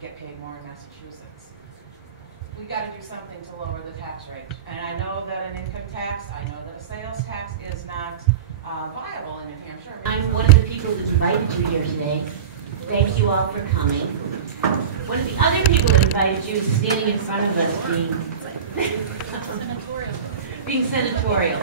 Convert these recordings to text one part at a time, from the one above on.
get paid more in Massachusetts. We got to do something to lower the tax rate. And I know that an income tax, I know that a sales tax is not viable in New Hampshire. I'm one of the people that invited you here today. Thank you all for coming. One of the other people that invited you is standing in front of us being senatorial.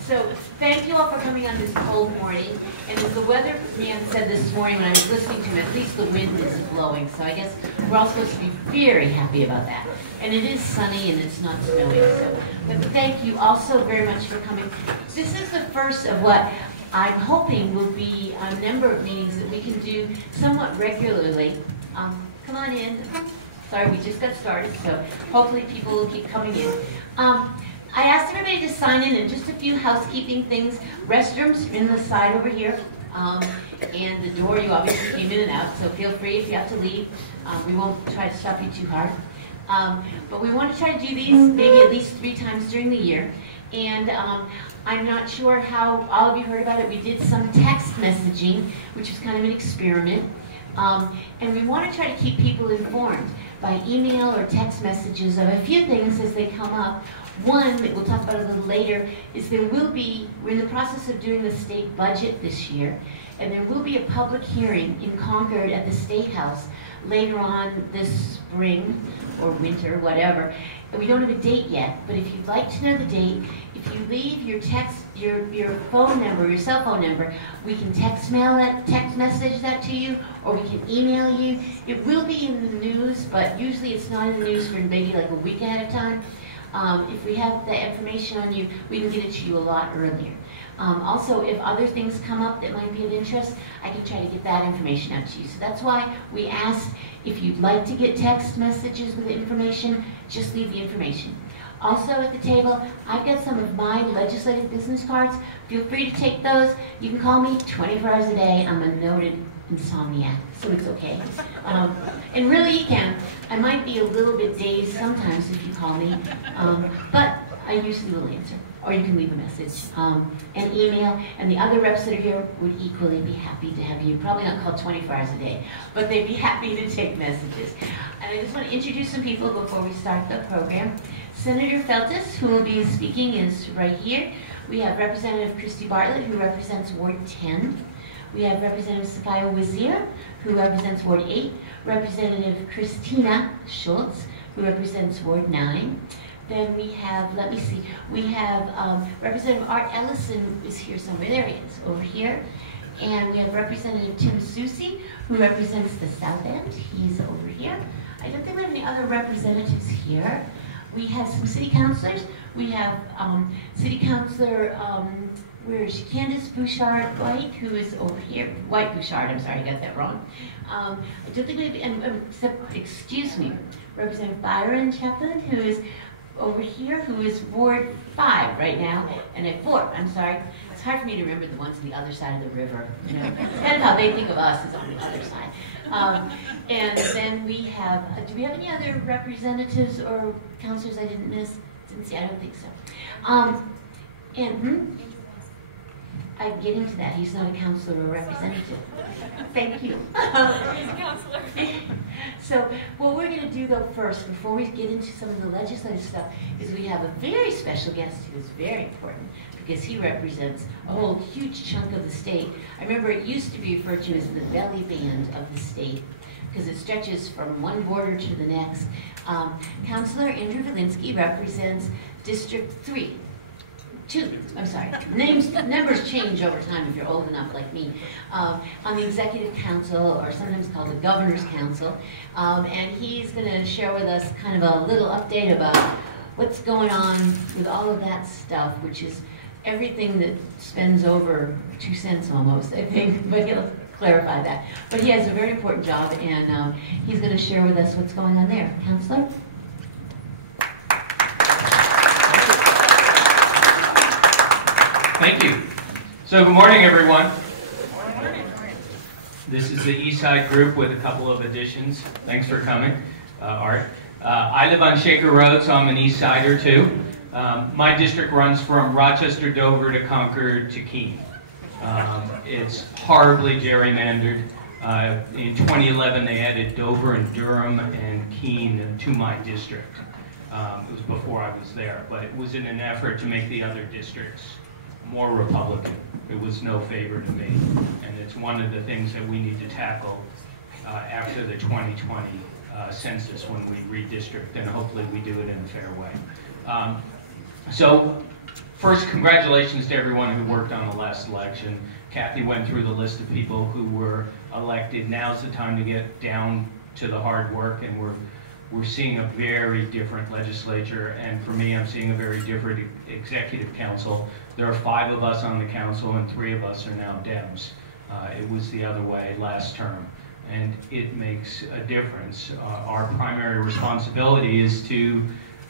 So thank you all for coming on this cold morning. And as the weatherman said this morning when I was listening to him, at least the wind isn't blowing. So I guess we're all supposed to be very happy about that. And it is sunny and it's not snowing. So, but thank you also very much for coming. This is the first of what I'm hoping will be a number of meetings that we can do somewhat regularly. Come on in. Sorry, we just got started, so hopefully people will keep coming in. I asked everybody to sign in and just a few housekeeping things. Restrooms in the side over here. And the door, you obviously came in and out, so feel free if you have to leave. We won't try to stop you too hard. But we want to try to do these maybe at least 3 times during the year. And I'm not sure how all of you heard about it. We did some text messaging, which was kind of an experiment. And we want to try to keep people informed by email or text messages of a few things as they come up. One that we'll talk about a little later is we're in the process of doing the state budget this year, and there will be a public hearing in Concord at the State House later on this spring or winter, whatever. And we don't have a date yet, but if you'd like to know the date, if you leave your phone number, your cell phone number, we can text message that to you, or we can email you. It will be in the news, but usually it's not in the news for maybe like a week ahead of time. If we have the information on you, we can get it to you a lot earlier. Also, if other things come up that might be of interest, I can try to get that information out to you. So that's why we asked if you'd like to get text messages with information, just leave the information. Also at the table, I've got some of my legislative business cards. Feel free to take those. You can call me 24 hours a day. I'm a noted insomniac, so it's okay. And really you can. I might be a little bit dazed sometimes if you call me, but I usually will answer. Or you can leave a message and email, and the other reps that are here would equally be happy to have you. Probably not call 24 hours a day, but they'd be happy to take messages. And I just want to introduce some people before we start the program. Senator Feltus, who will be speaking, is right here. We have Representative Christy Bartlett, who represents Ward 10. We have Representative Sophia Wazir, who represents Ward 8. Representative Christina Schultz, who represents Ward 9. Then we have, let me see, we have Representative Art Ellison is here somewhere. There he is, over here. And we have Representative Tim Soucy, who represents the South End. He's over here. I don't think we have any other representatives here. We have some city councilors. We have City Councilor, where is she? Candace Bouchard-White, who is over here. White Bouchard, I'm sorry, I got that wrong. I don't think we have, excuse me, Representative Byron Chaplin, who is over here, who is Ward 5 right now, and at 4, I'm sorry. It's hard for me to remember the ones on the other side of the river. You know? It's kind of how they think of us, is on the other side. And then we have, do we have any other representatives or councilors I didn't miss? Didn't see, I don't think so. I'm getting to that. He's not a councilor or representative. Thank you. He's a councilor. So what we're going to do, though, first, before we get into some of the legislative stuff, is we have a very special guest who is very important because he represents a whole huge chunk of the state. I remember it used to be referred to as the belly band of the state because it stretches from one border to the next. Councilor Andru Volinsky represents District 2, I'm sorry. Numbers change over time if you're old enough like me. On the Executive Council, or sometimes called the Governor's Council. And he's going to share with us kind of a little update about what's going on with all of that stuff, which is everything that spends over 2 cents almost, I think. But he'll clarify that. But he has a very important job, and he's going to share with us what's going on there. Councilor? Thank you. So good morning, everyone. Good morning. This is the East Side group with a couple of additions. Thanks for coming, Art. I live on Shaker Road, so I'm an East Sider too. My district runs from Rochester, Dover to Concord to Keene. It's horribly gerrymandered. In 2011, they added Dover and Durham and Keene to my district. It was before I was there, but it was in an effort to make the other districts more Republican. It was no favor to me, and it's one of the things that we need to tackle after the 2020 census when we redistrict, and hopefully we do it in a fair way. So first, congratulations to everyone who worked on the last election. Kathy went through the list of people who were elected. Now's the time to get down to the hard work, and we're seeing a very different legislature, and for me, I'm seeing a very different executive council. There are 5 of us on the council, and 3 of us are now Dems. It was the other way last term, and it makes a difference. Our primary responsibility is to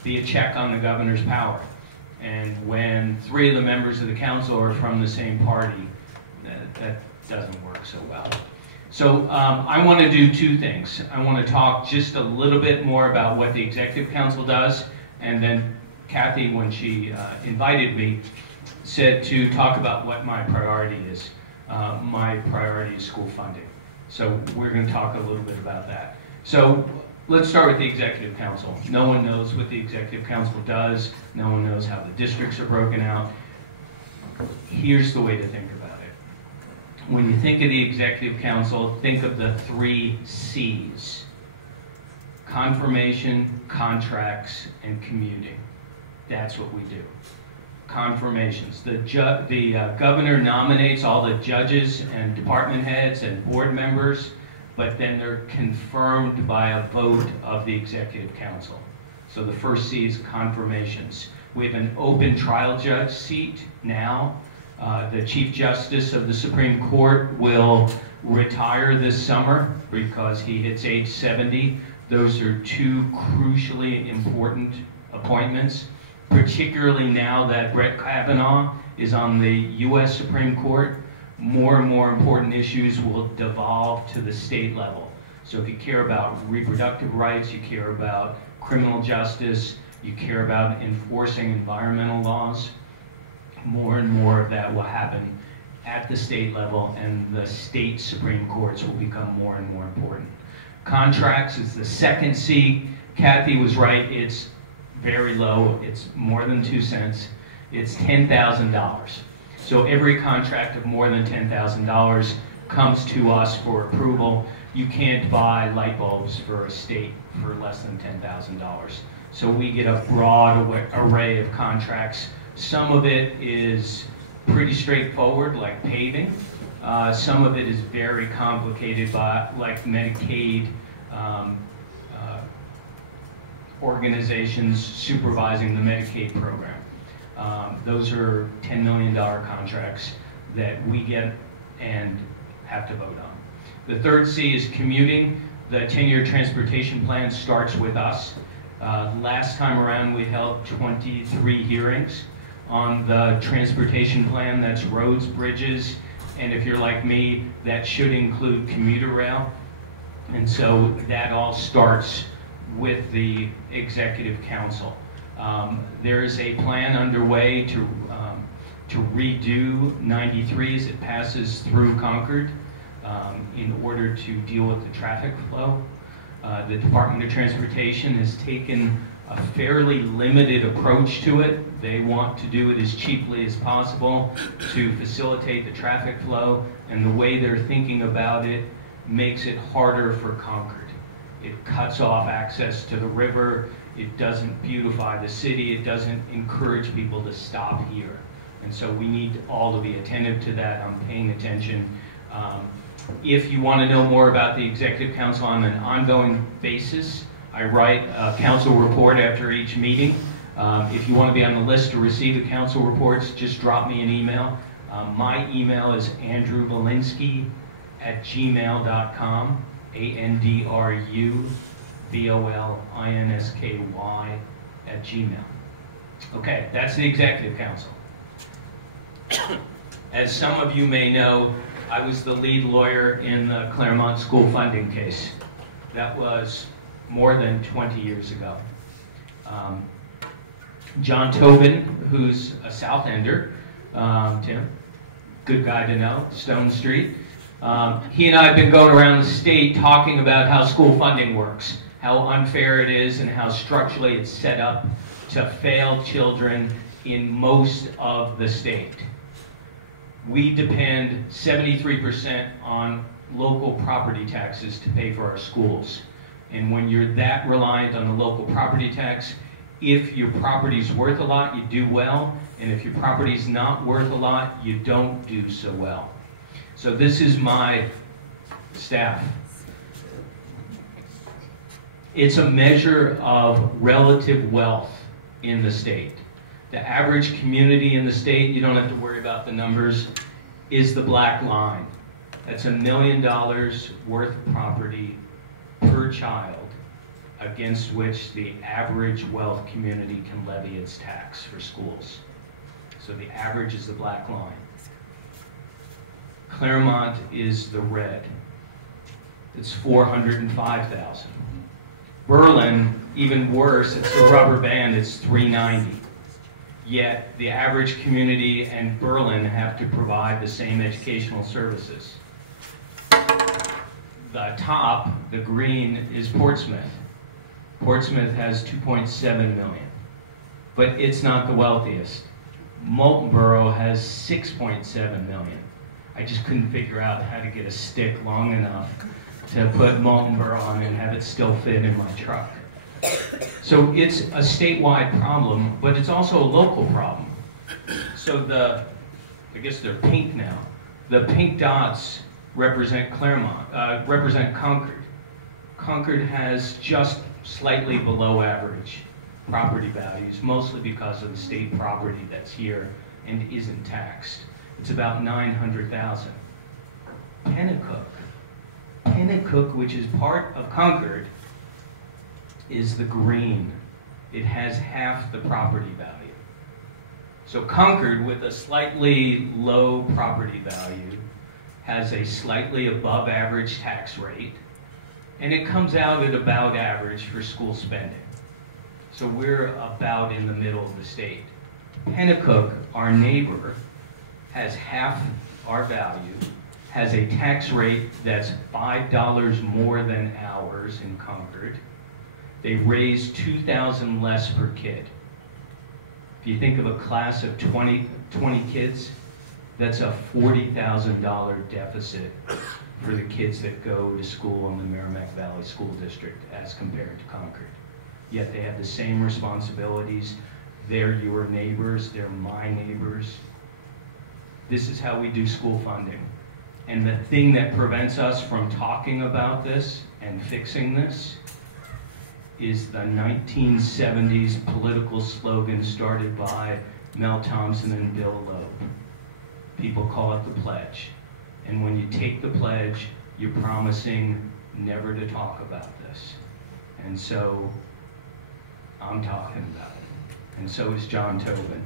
be a check on the governor's power, and when 3 of the members of the council are from the same party, that doesn't work so well. So I want to do 2 things. I want to talk just a little bit more about what the Executive Council does, and then Kathy, when she invited me, said to talk about what my priority is. My priority is school funding. So we're going to talk a little bit about that. So let's start with the Executive Council. No one knows what the Executive Council does. No one knows how the districts are broken out. Here's the way to think about it. When you think of the Executive Council, think of the 3 C's: confirmation, contracts, and commuting. That's what we do. Confirmations. The governor nominates all the judges and department heads and board members, but then they're confirmed by a vote of the Executive Council. So the first C is confirmations. We have an open trial judge seat now. The Chief Justice of the Supreme Court will retire this summer because he hits age 70. Those are 2 crucially important appointments, particularly now that Brett Kavanaugh is on the U.S. Supreme Court. More and more important issues will devolve to the state level. So if you care about reproductive rights, you care about criminal justice, you care about enforcing environmental laws, more and more of that will happen at the state level, and the state Supreme Courts will become more and more important. Contracts is the second C. Kathy was right, it's very low, it's more than 2 cents. It's $10,000. So every contract of more than $10,000 comes to us for approval. You can't buy light bulbs for a state for less than $10,000. So we get a broad array of contracts. Some of it is pretty straightforward, like paving. Some of it is very complicated, like Medicaid organizations supervising the Medicaid program. Those are $10 million contracts that we get and have to vote on. The third C is commuting. The 10-year transportation plan starts with us. Last time around, we held 23 hearings on the transportation plan. That's roads, bridges, and if you're like me, that should include commuter rail. And so that all starts with the Executive Council. There is a plan underway to redo 93 as it passes through Concord in order to deal with the traffic flow. The Department of Transportation has taken a fairly limited approach to it. They want to do it as cheaply as possible to facilitate the traffic flow, and the way they're thinking about it makes it harder for Concord. It cuts off access to the river, it doesn't beautify the city, it doesn't encourage people to stop here. And so we need all to be attentive to that. I'm paying attention. If you want to know more about the Executive Council on an ongoing basis, I write a council report after each meeting. If you want to be on the list to receive the council reports, just drop me an email. My email is andruvolinsky@gmail.com, AndruVolinsky@gmail. Okay, that's the Executive Council. As some of you may know, I was the lead lawyer in the Claremont school funding case. That was more than 20 years ago. John Tobin, who's a South Ender, Tim, good guy to know, Stone Street, He and I have been going around the state talking about how school funding works, how unfair it is, and how structurally it's set up to fail children in most of the state. We depend 73% on local property taxes to pay for our schools. And when you're that reliant on the local property tax, if your property's worth a lot, you do well, and if your property's not worth a lot, you don't do so well. So this is my staff. It's a measure of relative wealth in the state. The average community in the state, you don't have to worry about the numbers, is the black line. That's $1 million worth of property per child against which the average wealth community can levy its tax for schools. So the average is the black line. Claremont is the red. It's $405,000. Berlin, even worse, it's a rubber band, it's $390,000. Yet the average community and Berlin have to provide the same educational services. The top, the green, is Portsmouth. Portsmouth has 2.7 million, but it's not the wealthiest. Moultonborough has 6.7 million. I just couldn't figure out how to get a stick long enough to put Moultonborough on and have it still fit in my truck. So it's a statewide problem, but it's also a local problem. So I guess they're pink now. The pink dots represent represent Concord. Concord has just slightly below average property values, mostly because of the state property that's here and isn't taxed. It's about $900,000. Pennacook, which is part of Concord, is the green. It has half the property value. So Concord, with a slightly low property value, has a slightly above average tax rate, and it comes out at about average for school spending. So we're about in the middle of the state. Pennacook, our neighbor, has half our value, has a tax rate that's $5 more than ours in Concord. They raise $2,000 less per kid. If you think of a class of 20 kids, that's a $40,000 deficit for the kids that go to school in the Merrimack Valley School District as compared to Concord. Yet they have the same responsibilities. They're your neighbors, they're my neighbors. This is how we do school funding. And the thing that prevents us from talking about this and fixing this is the 1970s political slogan started by Mel Thompson and Bill Loeb. People call it the pledge. And when you take the pledge, you're promising never to talk about this. And so I'm talking about it. And so is John Tobin.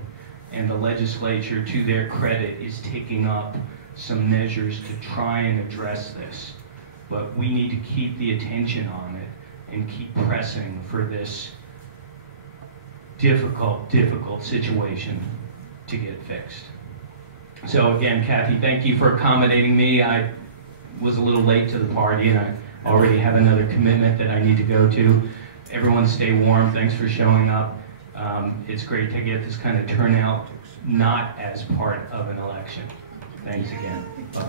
And the legislature, to their credit, is taking up some measures to try and address this. But we need to keep the attention on it and keep pressing for this difficult situation to get fixed. So again, Kathy, thank you for accommodating me. I was a little late to the party and I already have another commitment that I need to go to. Everyone stay warm. Thanks for showing up. It's great to get this kind of turnout, not as part of an election. Thanks again. Bye.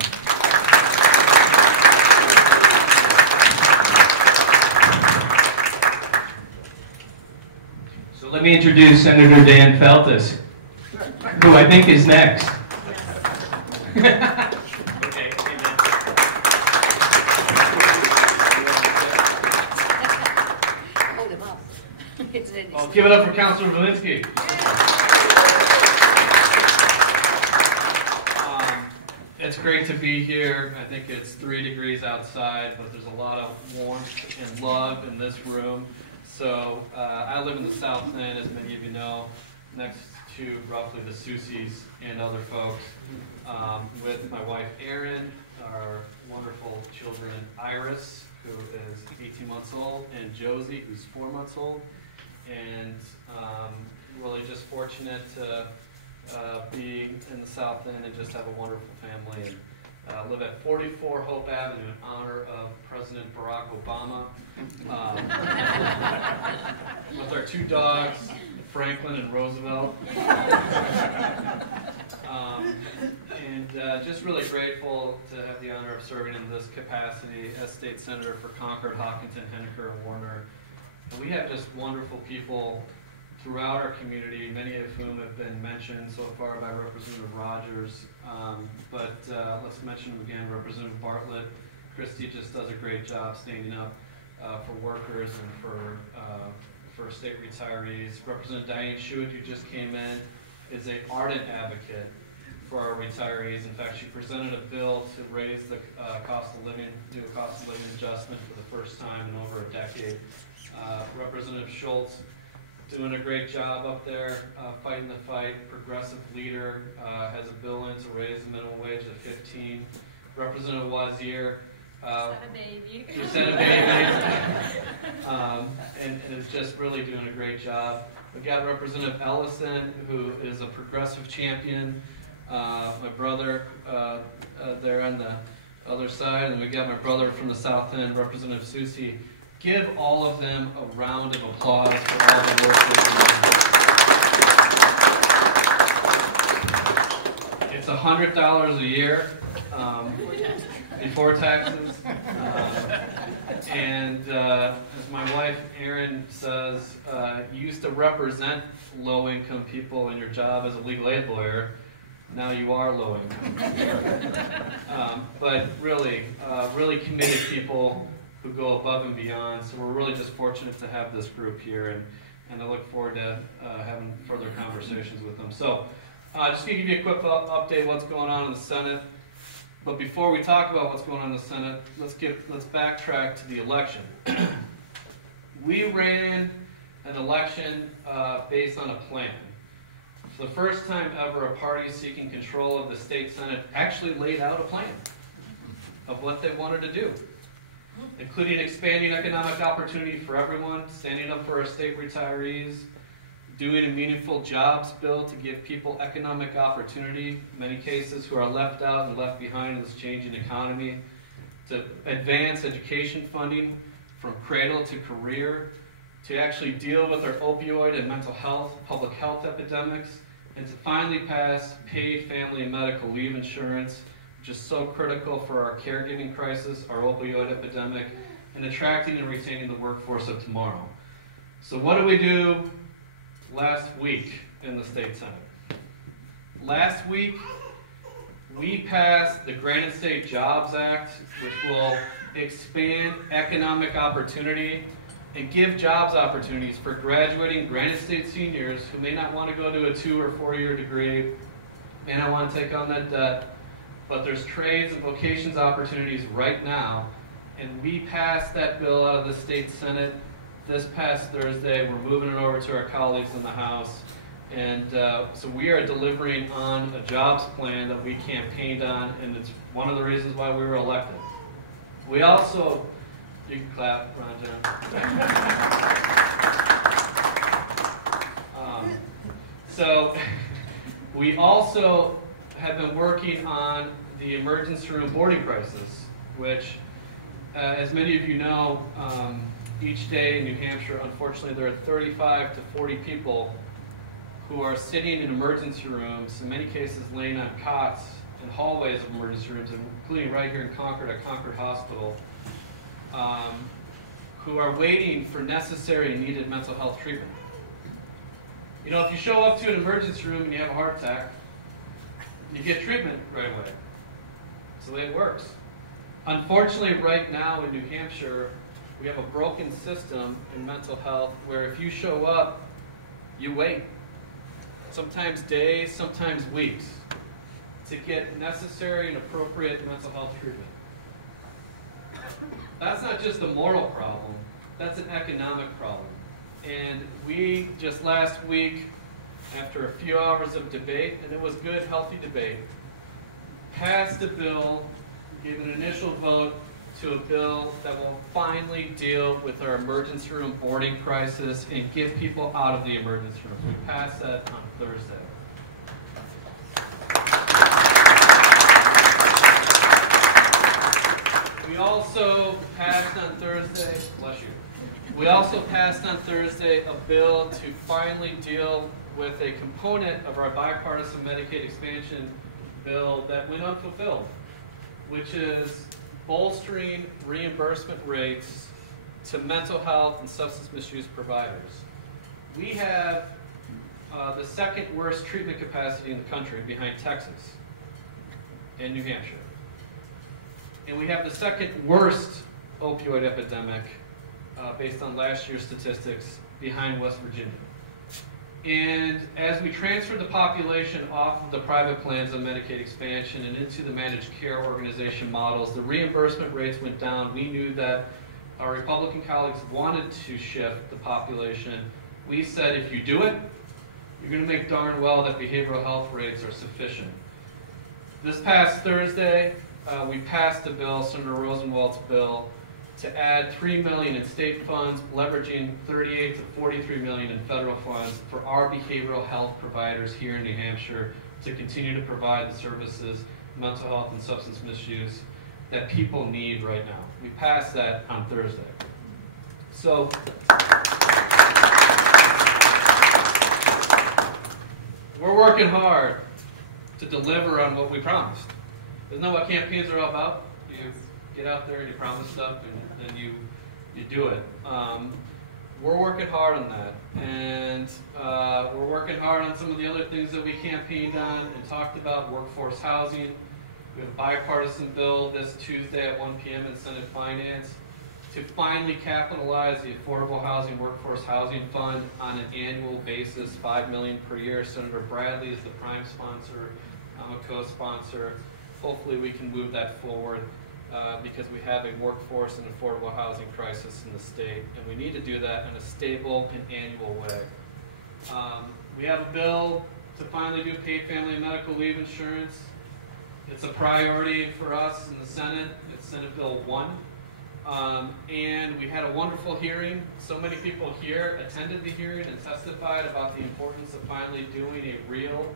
So let me introduce Senator Dan Feltus, who I think is next. Okay, amen. Hold him up. Well, give it up for Councilor Volinsky. It's great to be here. I think it's 3 degrees outside, but there's a lot of warmth and love in this room. So I live in the South End, as many of you know, next to roughly the Susies and other folks, with my wife Erin, our wonderful children Iris, who is 18 months old, and Josie, who's 4 months old. And really just fortunate to be in the South End and just have a wonderful family. And Live at 44 Hope Avenue in honor of President Barack Obama. With our 2 dogs, Franklin and Roosevelt. Just really grateful to have the honor of serving in this capacity as State Senator for Concord, Hopkinton, Henniker, and Warner. And we have just wonderful people throughout our community, many of whom have been mentioned so far by Representative Rogers. Let's mention them again. Representative Bartlett. Christie just does a great job standing up for workers and for state retirees. Representative Diane Schuett, who just came in, is an ardent advocate for our retirees. In fact, she presented a bill to raise the cost of living adjustment for the first time in over a decade. Representative Schultz doing a great job up there, fighting the fight. Progressive leader has a bill in to raise the minimum wage to 15. Representative Wazir, you sent a baby. And is just really doing a great job. We've got Representative Ellison, who is a progressive champion. My brother there on the other side, and we got my brother from the South End, Representative Susi. Give all of them a round of applause for all the work they do. It's $100 a year before taxes. As my wife Erin says, you used to represent low-income people in your job as a legal aid lawyer. Now you are low income. But really committed people who go above and beyond. So we're really just fortunate to have this group here, and I look forward to having further conversations with them. So just going to give you a quick update what's going on in the Senate. But before we talk about what's going on in the Senate, let's backtrack to the election. We ran an election based on a plan. For the first time ever, a party seeking control of the state Senate actually laid out a plan of what they wanted to do, including expanding economic opportunity for everyone, standing up for our state retirees, doing a meaningful jobs bill to give people economic opportunity, in many cases who are left out and left behind in this changing economy, to advance education funding from cradle to career, to actually deal with our opioid and mental health, public health epidemics, and to finally pass paid family and medical leave insurance, which is so critical for our caregiving crisis, our opioid epidemic, and attracting and retaining the workforce of tomorrow. So what did we do last week in the state Senate? Last week, we passed the Granite State Jobs Act, which will expand economic opportunity and give jobs opportunities for graduating Granite State seniors who may not want to go to a 2 or 4 year degree, may not want to take on that debt, but there's trades and vocations opportunities right now, and we passed that bill out of the state Senate this past Thursday. We're moving it over to our colleagues in the House, and so we are delivering on a jobs plan that we campaigned on, and it's one of the reasons why we were elected. We also, you can clap, Ron John. So we also have been working on the emergency room boarding crisis, which, as many of you know, each day in New Hampshire, unfortunately, there are 35 to 40 people who are sitting in emergency rooms, in many cases laying on cots in hallways of emergency rooms, including right here in Concord at Concord Hospital, who are waiting for necessary and needed mental health treatment. You know, if you show up to an emergency room and you have a heart attack, you get treatment right away. That's the way it works. Unfortunately, right now in New Hampshire, we have a broken system in mental health where if you show up, you wait. Sometimes days, sometimes weeks, to get necessary and appropriate mental health treatment. That's not just a moral problem, that's an economic problem. And we just last week, after a few hours of debate, and it was good, healthy debate, passed a bill, gave an initial vote to a bill that will finally deal with our emergency room boarding crisis and get people out of the emergency room. We passed that on Thursday. also passed on Thursday, bless you. We also passed on Thursday a bill to finally deal with a component of our bipartisan Medicaid expansion bill that went unfulfilled, which is bolstering reimbursement rates to mental health and substance misuse providers. We have the second worst treatment capacity in the country behind Texas and New Hampshire. And we have the second worst opioid epidemic based on last year's statistics behind West Virginia. And as we transfer the population off of the private plans of Medicaid expansion and into the managed care organization models, the reimbursement rates went down. We knew that our Republican colleagues wanted to shift the population. We said, if you do it, you're going to make darn well that behavioral health rates are sufficient. This past Thursday, we passed a bill, Senator Rosenwald's bill, to add $3 million in state funds, leveraging $38 to $43 million in federal funds for our behavioral health providers here in New Hampshire to continue to provide the services, mental health and substance misuse, that people need right now. We passed that on Thursday. So, we're working hard to deliver on what we promised. Isn't that what campaigns are all about? You get out there and you promise stuff and then you do it. We're working hard on that. And we're working hard on some of the other things that we campaigned on and talked about, workforce housing. We have a bipartisan bill this Tuesday at 1 p.m. in Senate Finance to finally capitalize the Affordable Housing Workforce Housing Fund on an annual basis, $5 million per year. Senator Bradley is the prime sponsor. I'm a co-sponsor. Hopefully we can move that forward because we have a workforce and affordable housing crisis in the state, and we need to do that in a stable and annual way. We have a bill to finally do paid family and medical leave insurance. It's a priority for us in the Senate. It's Senate Bill 1. And we had a wonderful hearing. So many people here attended the hearing and testified about the importance of finally doing a real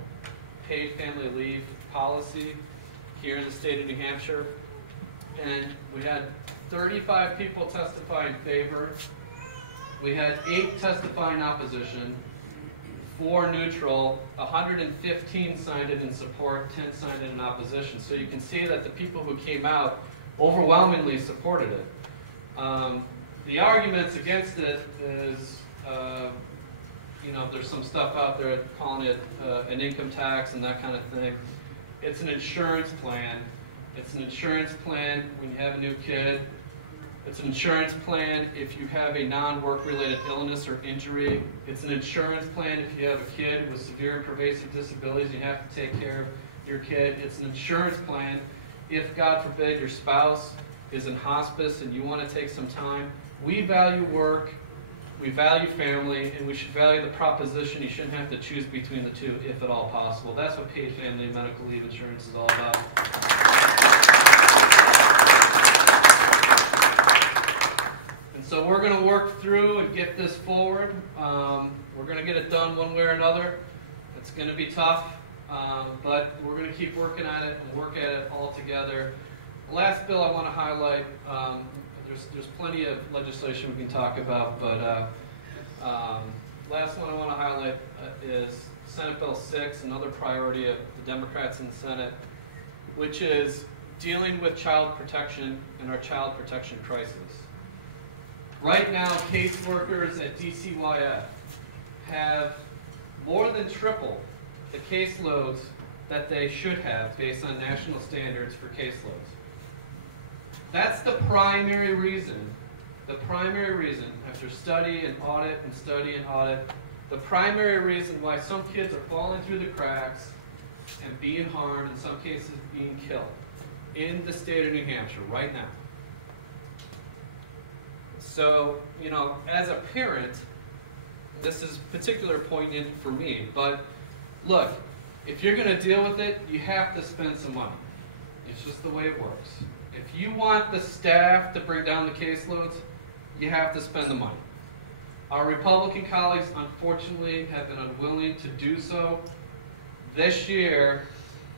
paid family leave policy here in the state of New Hampshire. And we had 35 people testify in favor. We had 8 testify in opposition, 4 neutral, 115 signed it in support, 10 signed it in opposition. So you can see that the people who came out overwhelmingly supported it. The arguments against it is, there's some stuff out there calling it an income tax and that kind of thing. It's an insurance plan. It's an insurance plan when you have a new kid. It's an insurance plan if you have a non-work-related illness or injury. It's an insurance plan if you have a kid with severe and pervasive disabilities, you have to take care of your kid. It's an insurance plan if, God forbid, your spouse is in hospice and you want to take some time. We value work, we value family, and we should value the proposition you shouldn't have to choose between the two if at all possible. That's what paid family and medical leave insurance is all about. And so we're going to work through and get this forward. We're going to get it done one way or another. It's going to be tough, but we're going to keep working at it and work at it all together. The last bill I want to highlight, there's plenty of legislation we can talk about, but last one I want to highlight is Senate Bill 6, another priority of the Democrats in the Senate, which is dealing with child protection and our child protection crisis. Right now, caseworkers at DCYF have more than triple the caseloads that they should have based on national standards for caseloads. That's the primary reason, after study and audit and study and audit, the primary reason why some kids are falling through the cracks and being harmed, in some cases being killed, in the state of New Hampshire right now. So, as a parent, this is particularly poignant for me, but look, if you're going to deal with it, you have to spend some money. It's just the way it works. If you want the staff to bring down the caseloads, you have to spend the money. Our Republican colleagues, unfortunately, have been unwilling to do so. This year,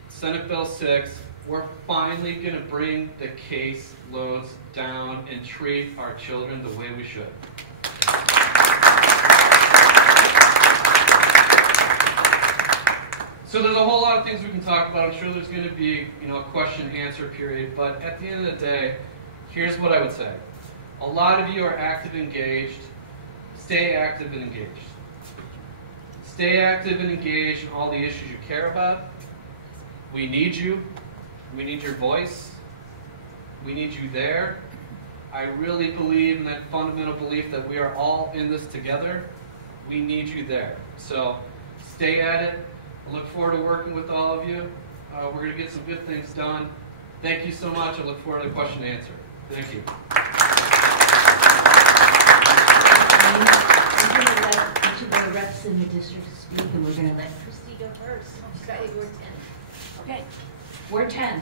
Senate Bill 6 we're finally going to bring the case loads down and treat our children the way we should. So there's a whole lot of things we can talk about. I'm sure there's going to be, a question-answer period. But at the end of the day, here's what I would say. A lot of you are active and engaged. Stay active and engaged. Stay active and engaged in all the issues you care about. We need you. We need your voice. We need you there. I really believe in that fundamental belief that we are all in this together. We need you there. So stay at it. I look forward to working with all of you. We're going to get some good things done. Thank you so much. I look forward to the question and answer. Thank you. We're going to let each of our reps in the district speak, and we're going to let Christy go first. Ward 10. Okay, Ward 10.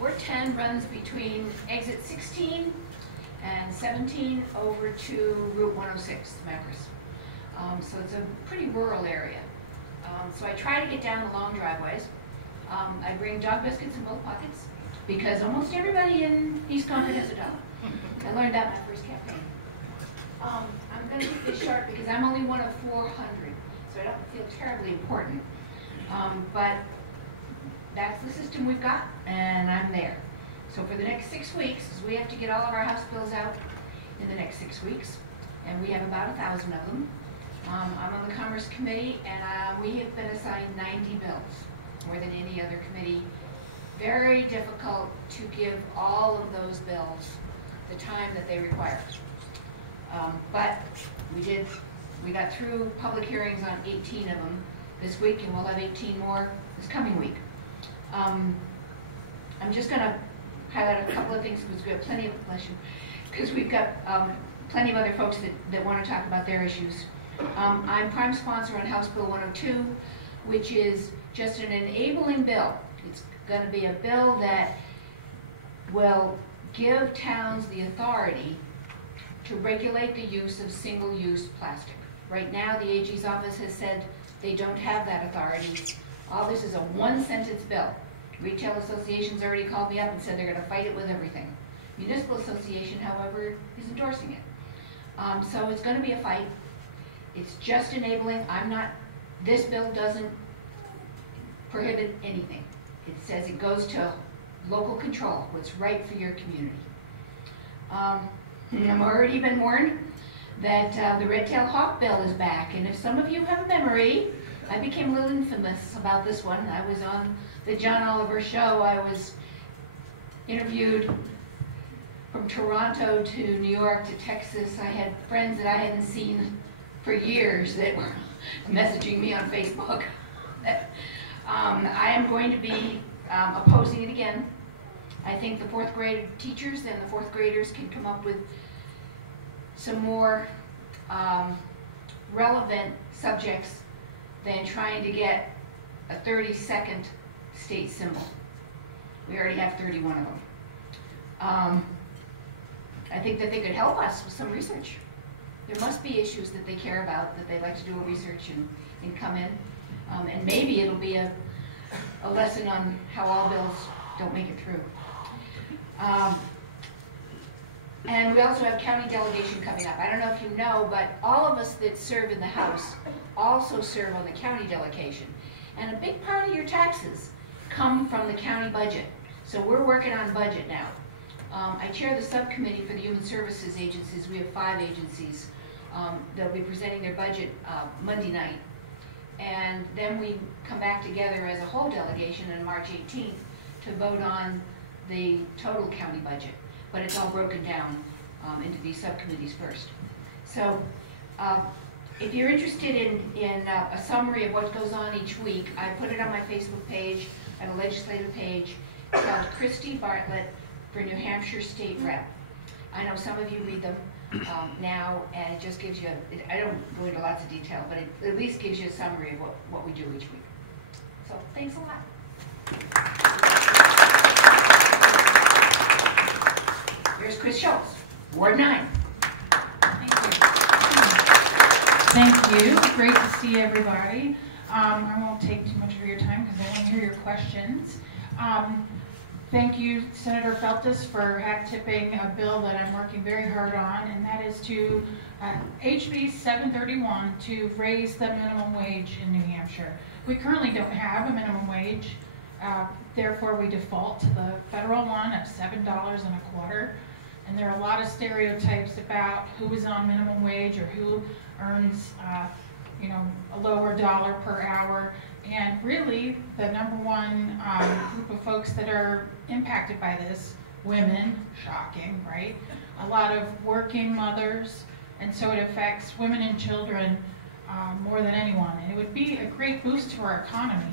Ward 10 runs between exit 16 and 17 over to Route 106, Macris. So it's a pretty rural area. So I try to get down the long driveways. I bring dog biscuits in both pockets because almost everybody in East Concord has a dog. I learned that my first campaign. I'm going to keep this short because I'm only one of 400, so I don't feel terribly important. But that's the system we've got, and I'm there. So for the next 6 weeks, we have to get all of our House bills out in the next 6 weeks, and we have about 1,000 of them. I'm on the Commerce Committee, and we have been assigned 90 bills, more than any other committee. Very difficult to give all of those bills the time that they require. But we got through public hearings on 18 of them this week, and we'll have 18 more this coming week. I'm just going to highlight a couple of things because we have plenty of because we've got plenty of other folks that want to talk about their issues. I'm prime sponsor on House Bill 102, which is just an enabling bill. It's going to be a bill that will give towns the authority to regulate the use of single-use plastic. Right now, the AG's office has said they don't have that authority. All this is a one-sentence bill. Retail associations already called me up and said they're going to fight it with everything. Municipal association, however, is endorsing it. So it's going to be a fight. It's just enabling. This bill doesn't prohibit anything. It says it goes to local control, what's right for your community. I've already been warned that the red-tailed hawk bill is back, and if some of you have a memory, I became a little infamous about this one. I was on the John Oliver show. I was interviewed from Toronto to New York to Texas. I had friends that I hadn't seen for years that were messaging me on Facebook. I am going to be opposing it again. I think the fourth grade teachers and the fourth graders can come up with some more relevant subjects than trying to get a 30-second state symbol. We already have 31 of them. I think that they could help us with some research. There must be issues that they care about, that they'd like to do a research and come in. And maybe it'll be a lesson on how all bills don't make it through. And we also have county delegation coming up. I don't know if you know, but all of us that serve in the House also serve on the county delegation. And a big part of your taxes come from the county budget. So we're working on budget now. I chair the subcommittee for the Human Services agencies. We have 5 agencies. They'll be presenting their budget Monday night. And then we come back together as a whole delegation on March 18th to vote on the total county budget. But it's all broken down into these subcommittees first. So if you're interested in a summary of what goes on each week, I put it on my Facebook page, I have a legislative page. It's called Christy Bartlett for New Hampshire State Rep. I know some of you read them now, and it just gives you, I don't go into lots of detail, but it at least gives you a summary of what we do each week. So thanks a lot. Here's Chris Schultz, Ward 9. Thank you. Great to see everybody. I won't take too much of your time because I want to hear your questions. thank you, Senator Feltus, for hat-tipping a bill that I'm working very hard on, and that is to HB 731 to raise the minimum wage in New Hampshire. We currently don't have a minimum wage, therefore we default to the federal one of $7.25. And there are a lot of stereotypes about who is on minimum wage or who earns, a lower dollar per hour. And really, the number one group of folks that are impacted by this, women, shocking, right? A lot of working mothers, and so it affects women and children more than anyone. And it would be a great boost to our economy.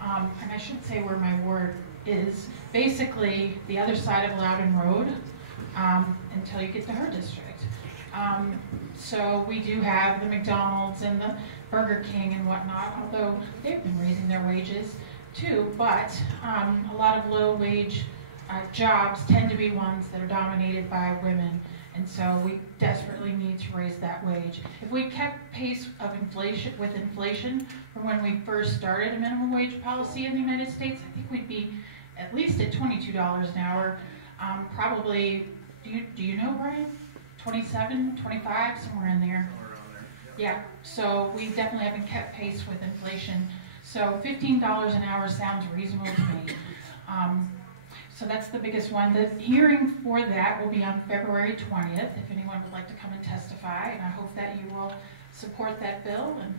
And I should say where my ward is. Basically, the other side of Loudon Road until you get to her district. So we do have the McDonald's and the Burger King and whatnot, although they've been raising their wages too, but a lot of low wage jobs tend to be ones that are dominated by women, and so we desperately need to raise that wage. If we kept pace of inflation from when we first started a minimum wage policy in the United States, I think we'd be at least at $22 an hour, probably, do you know, Brian? 27, 25, somewhere in there. Yeah, so we definitely haven't kept pace with inflation. So $15 an hour sounds reasonable to me. So that's the biggest one. The hearing for that will be on February 20th, if anyone would like to come and testify, and I hope that you will support that bill. And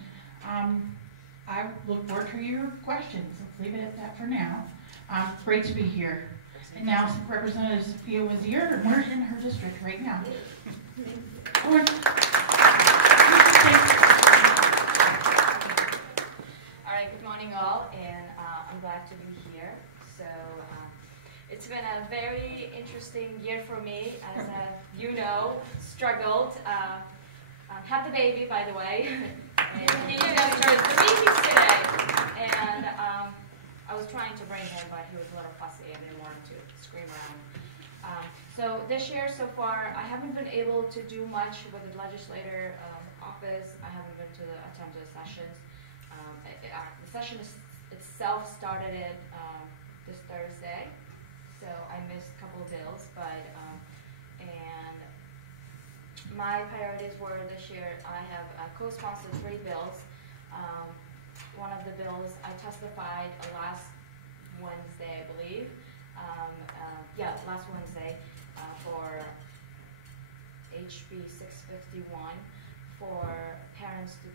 I look forward to your questions. Let's leave it at that for now. Great to be here. And now Representative Sophia Wazir, and we're in her district right now. All right, good morning all, and I'm glad to be here. So it's been a very interesting year for me, as you know, struggled. Had the baby, by the way, and he just started the babies today, and I was trying to bring him, but he was a little fussy and didn't want to scream around. So this year so far, I haven't been able to do much with the legislator office. I haven't been to attend the sessions. The session itself started this Thursday, so I missed a couple of bills, but and my priorities were this year, I have co-sponsored 3 bills. One of the bills I testified last Wednesday, I believe. Last Wednesday for HB 651 for candidates to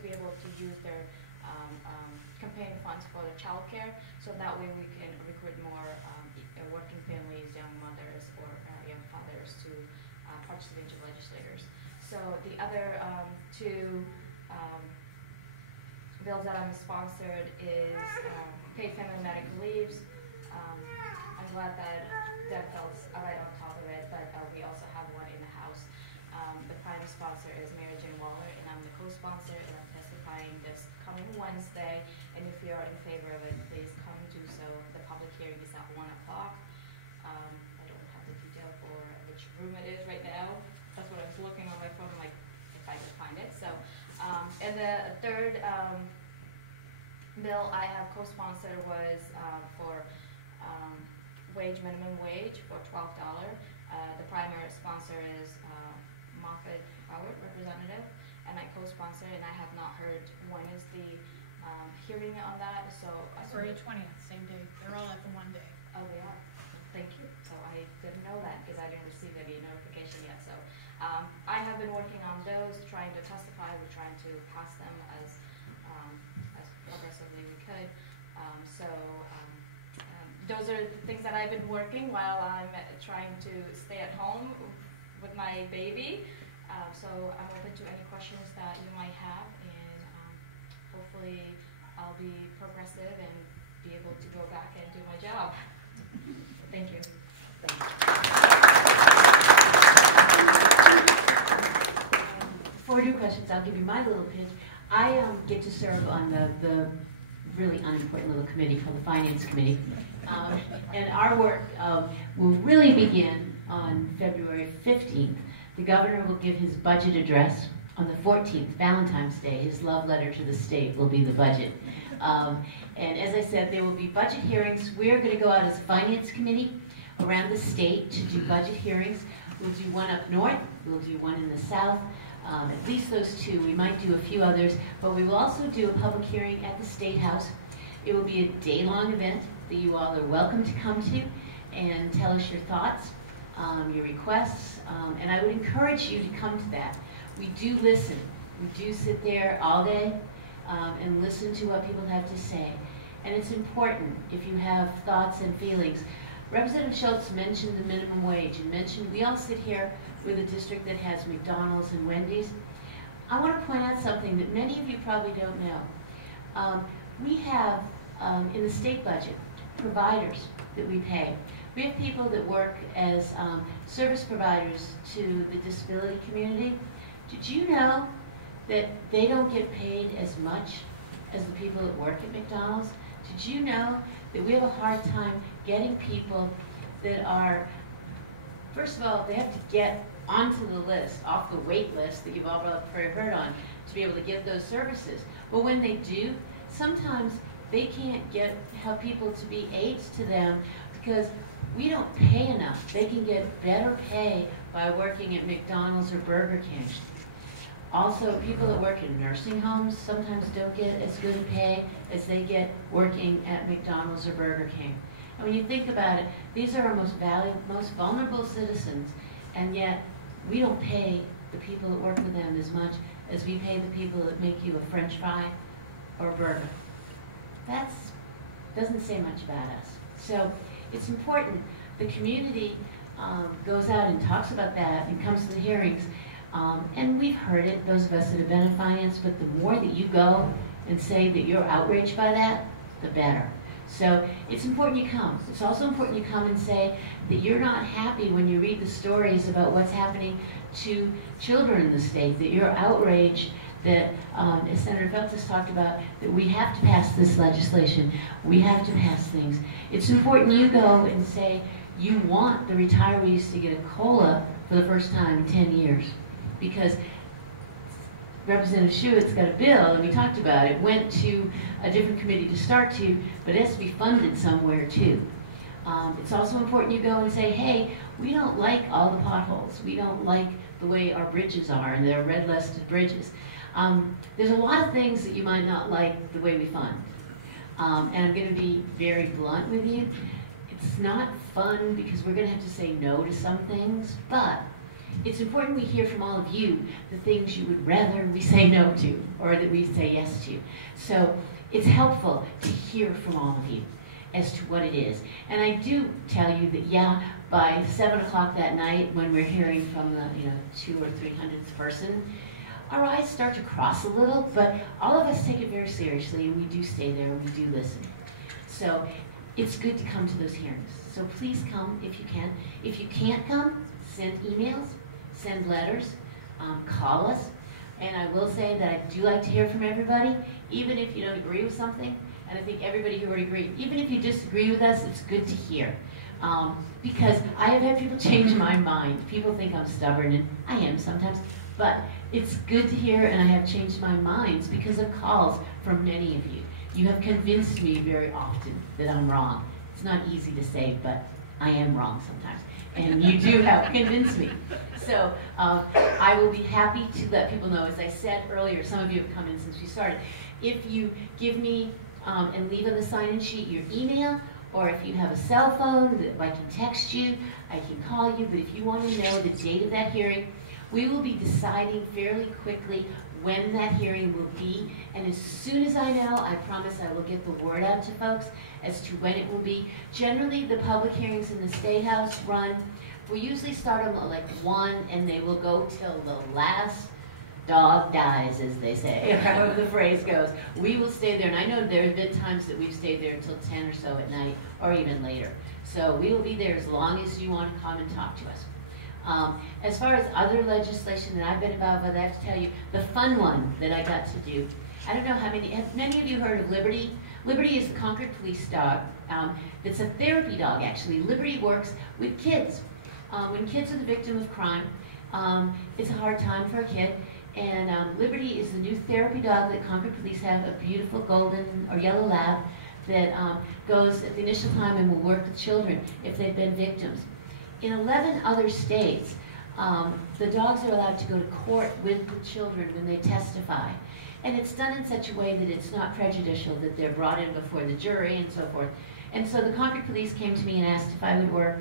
be able to use their campaign funds for the child care, so that way we can recruit more working families, young mothers, or young fathers to participate in legislators. So the other 2 bills that I'm sponsored is paid family medical leaves. I'm glad that Deb felt right on top of it, but we also have one in the House. The prime sponsor is Mary Jane Waller, and I'm the co-sponsor, and I'm testifying this coming Wednesday. And if you're in favor of it, please come do so. The public hearing is at 1 o'clock. I don't have the detail for which room it is right now. That's what I was looking on my phone, like, if I could find it. So, and the third bill I have co-sponsored was for minimum wage for $12. The primary sponsor is Moffett Howard, representative, and I co-sponsor, and I have not heard when is the hearing on that. So February 20th, same day. They're all at the one day. Oh, they are. Thank you. So I didn't know that because I didn't receive any notification yet. So I have been working on those, trying to testify. We're trying to pass them as progressively we could. Those are the things that I've been working while I'm trying to stay at home with my baby. So I'm open to any questions that you might have, and hopefully I'll be progressive and be able to go back and do my job. Thank you. Before we do questions, I'll give you my little pitch. I get to serve on the really unimportant little committee called the Finance Committee. And our work will really begin on February 15th. The governor will give his budget address on the 14th, Valentine's Day. His love letter to the state will be the budget. And as I said, there will be budget hearings. We're going to go out as a finance committee around the state to do budget hearings. We'll do one up north, we'll do one in the south, at least those two. We might do a few others, but we will also do a public hearing at the State House. It will be a day-long event that you all are welcome to come to and tell us your thoughts, your requests, and I would encourage you to come to that. We do listen. We do sit there all day and listen to what people have to say. And it's important if you have thoughts and feelings. Representative Schultz mentioned the minimum wage and mentioned we all sit here with a district that has McDonald's and Wendy's. I want to point out something that many of you probably don't know. We have, in the state budget, providers that we pay. We have people that work as service providers to the disability community. Did you know that they don't get paid as much as the people that work at McDonald's? Did you know that we have a hard time getting people that are, first of all, they have to get onto the list, off the wait list that you've all heard on, to be able to get those services. But when they do, sometimes they can't have people to be aides to them because we don't pay enough. They can get better pay by working at McDonald's or Burger King. Also, people that work in nursing homes sometimes don't get as good a pay as they get working at McDonald's or Burger King. And when you think about it, these are our most vulnerable citizens, and yet we don't pay the people that work with them as much as we pay the people that make you a French fry or a burger. That doesn't say much about us. So it's important. The community goes out and talks about that and comes to the hearings. And we've heard it, those of us that have been in finance, but the more that you go and say that you're outraged by that, the better. So it's important you come. It's also important you come and say that you're not happy when you read the stories about what's happening to children in the state, that you're outraged that, as Senator Phelps has talked about, that we have to pass this legislation. We have to pass things. It's important you go and say you want the retirees to get a COLA for the first time in 10 years. Because Representative Schuett's got a bill, and we talked about it, went to a different committee to start to, but it has to be funded somewhere too. It's also important you go and say, hey, we don't like all the potholes. We don't like the way our bridges are, and they're red-listed bridges. There's a lot of things that you might not like the way we fund. And I'm going to be very blunt with you. It's not fun because we're going to have to say no to some things, but it's important we hear from all of you the things you would rather we say no to or that we say yes to. So it's helpful to hear from all of you as to what it is. And I do tell you that, yeah, by 7 o'clock that night when we're hearing from the 200 or 300th person, our eyes start to cross a little, but all of us take it very seriously, and we do stay there and we do listen. So it's good to come to those hearings. So please come if you can. If you can't come, send emails, send letters, call us. And I will say that I do like to hear from everybody, even if you don't agree with something. And I think everybody here would agree. Even if you disagree with us, it's good to hear. Because I have had people change my mind. People think I'm stubborn, and I am sometimes. But it's good to hear, and I have changed my minds because of calls from many of you. You have convinced me very often that I'm wrong. It's not easy to say, but I am wrong sometimes. And you do have convinced me. So I will be happy to let people know. As I said earlier, some of you have come in since we started. If you give me and leave on the sign-in sheet your email, or if you have a cell phone that I can text you, I can call you. But if you want to know the date of that hearing, we will be deciding fairly quickly when that hearing will be. And as soon as I know, I promise I will get the word out to folks as to when it will be. Generally, the public hearings in the State House run, we usually start them at like 1, and they will go till the last dog dies, as they say, however the phrase goes. We will stay there, and I know there have been times that we've stayed there until 10 or so at night, or even later. So we will be there as long as you want to come and talk to us. As far as other legislation that I've been involved with, I have to tell you, the fun one that I got to do, I don't know how many, have many of you heard of Liberty? Liberty is the Concord police dog. It's a therapy dog, actually. Liberty works with kids. When kids are the victim of crime, it's a hard time for a kid, And Liberty is the new therapy dog that Concord Police have, a beautiful golden or yellow lab that goes at the initial time and will work with children if they've been victims. In 11 other states, the dogs are allowed to go to court with the children when they testify. And it's done in such a way that it's not prejudicial, that they're brought in before the jury and so forth. And so the Concord Police came to me and asked if I would work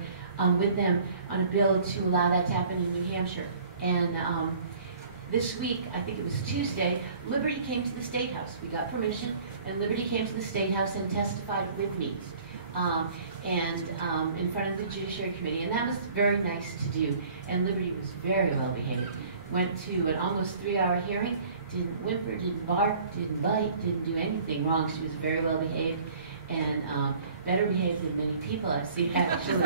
with them on a bill to allow that to happen in New Hampshire. And this week, I think it was Tuesday, Liberty came to the State House. We got permission, and Liberty came to the State House and testified with me in front of the Judiciary Committee, and that was very nice to do. And Liberty was very well behaved. Went to an almost 3-hour hearing, didn't whimper, didn't bark, didn't bite, didn't do anything wrong. She was very well behaved and better behaved than many people I've seen actually.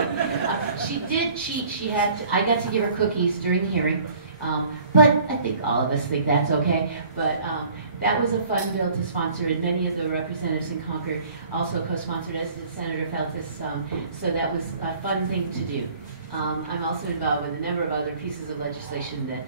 She did cheat. I got to give her cookies during the hearing. But I think all of us think that's okay. But that was a fun bill to sponsor, and many of the representatives in Concord also co-sponsored, as did Senator Feltus. So that was a fun thing to do. I'm also involved with a number of other pieces of legislation that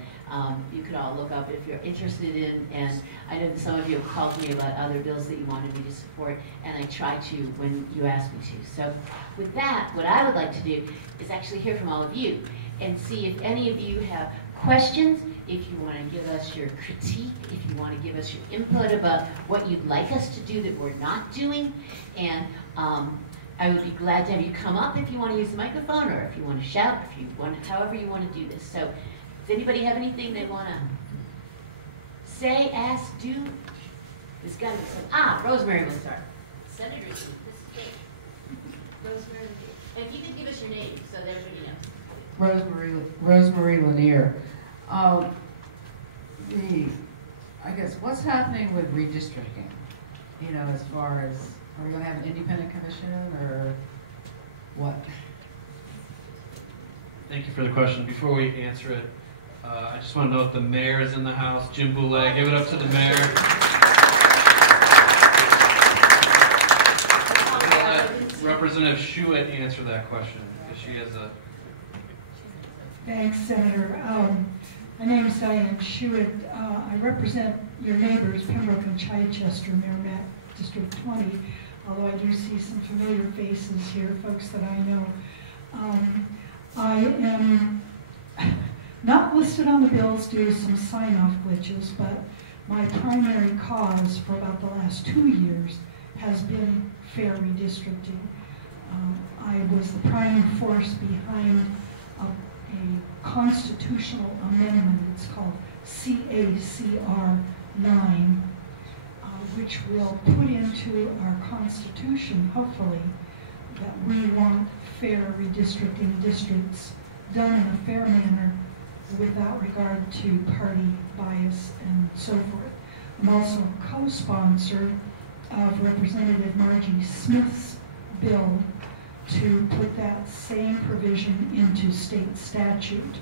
you could all look up if you're interested in. And I know that some of you have called me about other bills that you wanted me to support, and I try to when you ask me to. So with that, what I would like to do is actually hear from all of you and see if any of you have questions, if you want to give us your critique, if you want to give us your input about what you'd like us to do that we're not doing. And I would be glad to have you come up if you want to use the microphone, or if you want to shout, if you want, however you want to do this. So does anybody have anything they want to say, ask, do? There's got to be some. Rosemary will start. Senator, this is great. Rosemary, and if you could give us your name so that everybody knows. Rosemary Lanier. I guess, what's happening with redistricting? You know, as far as, are we going to have an independent commission or what? Thank you for the question. Before we answer it, I just want to note the mayor is in the house. Jim Boulay, give it up to the mayor. Representative Schuett answer that question, because she has a... Thanks, Senator. My name is Diane Schuett. I represent your neighbors, Pembroke and Chichester, Merrimack, District 20, although I do see some familiar faces here, folks that I know. I am not listed on the bills due to some sign-off glitches, but my primary cause for about the last 2 years has been fair redistricting. I was the prime force behind a constitutional amendment. It's called CACR 9, which will put into our Constitution, hopefully, that we want fair redistricting districts done in a fair manner without regard to party bias and so forth. I'm also co-sponsor of Representative Margie Smith's bill to put that same provision into state statute.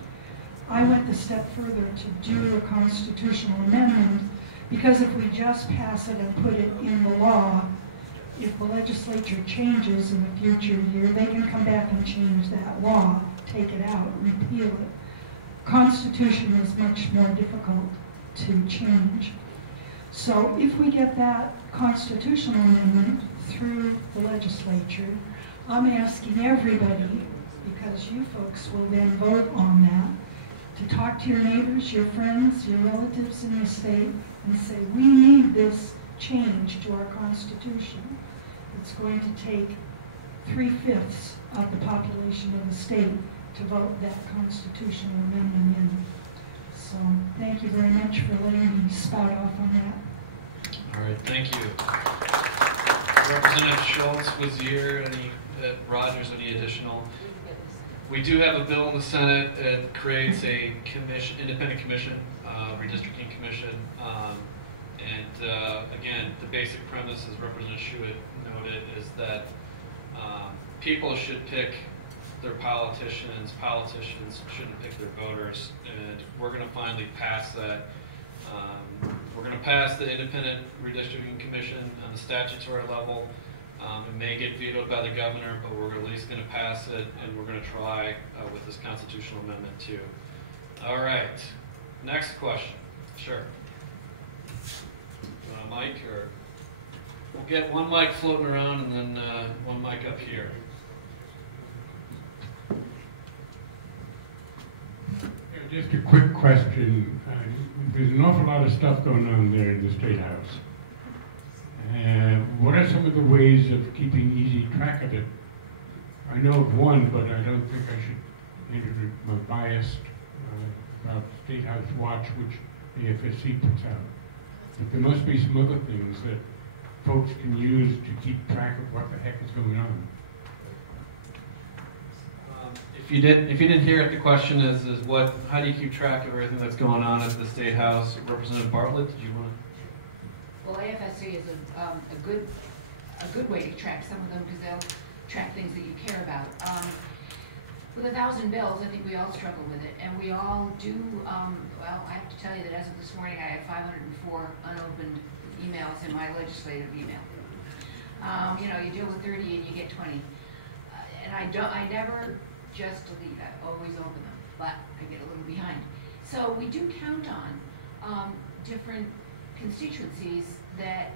I went the step further to do a constitutional amendment because if we just pass it and put it in the law, if the legislature changes in the future year, they can come back and change that law, take it out, repeal it. Constitution is much more difficult to change. So if we get that constitutional amendment through the legislature, I'm asking everybody, because you folks will then vote on that, to talk to your neighbors, your friends, your relatives in the state, and say, we need this change to our Constitution. It's going to take 3/5 of the population of the state to vote that constitutional amendment in. So thank you very much for letting me spout off on that. All right, thank you. Representative Schultz, Wazir, Rogers, any additional? We do have a bill in the Senate that creates a commission, independent commission, redistricting commission. Again, the basic premise, as Representative Schuett noted, is that people should pick their politicians. Politicians shouldn't pick their voters. And we're going to finally pass that. We're going to pass the independent redistricting commission on the statutory level. It may get vetoed by the governor, but we're at least going to pass it, and we're going to try with this constitutional amendment too. All right, next question. Sure. You want a mic, or we'll get one mic floating around and then one mic up here. Yeah, just a quick question. There's an awful lot of stuff going on there in the State House. What are some of the ways of keeping easy track of it? I know of one, but I don't think I should enter my bias about State House Watch, which the FSC puts out. But there must be some other things that folks can use to keep track of what the heck is going on. If you didn't hear it, the question is how do you keep track of everything that's going on at the State House? Representative Bartlett, did you want to? Well, AFSC is a good way to track some of them because they'll track things that you care about. With 1,000 bills, I think we all struggle with it, and we all do. Well, I have to tell you that as of this morning, I have 504 unopened emails in my legislative email. You know, you deal with 30 and you get 20, and I never just delete. I always open them, but I get a little behind. So we do count on different constituencies that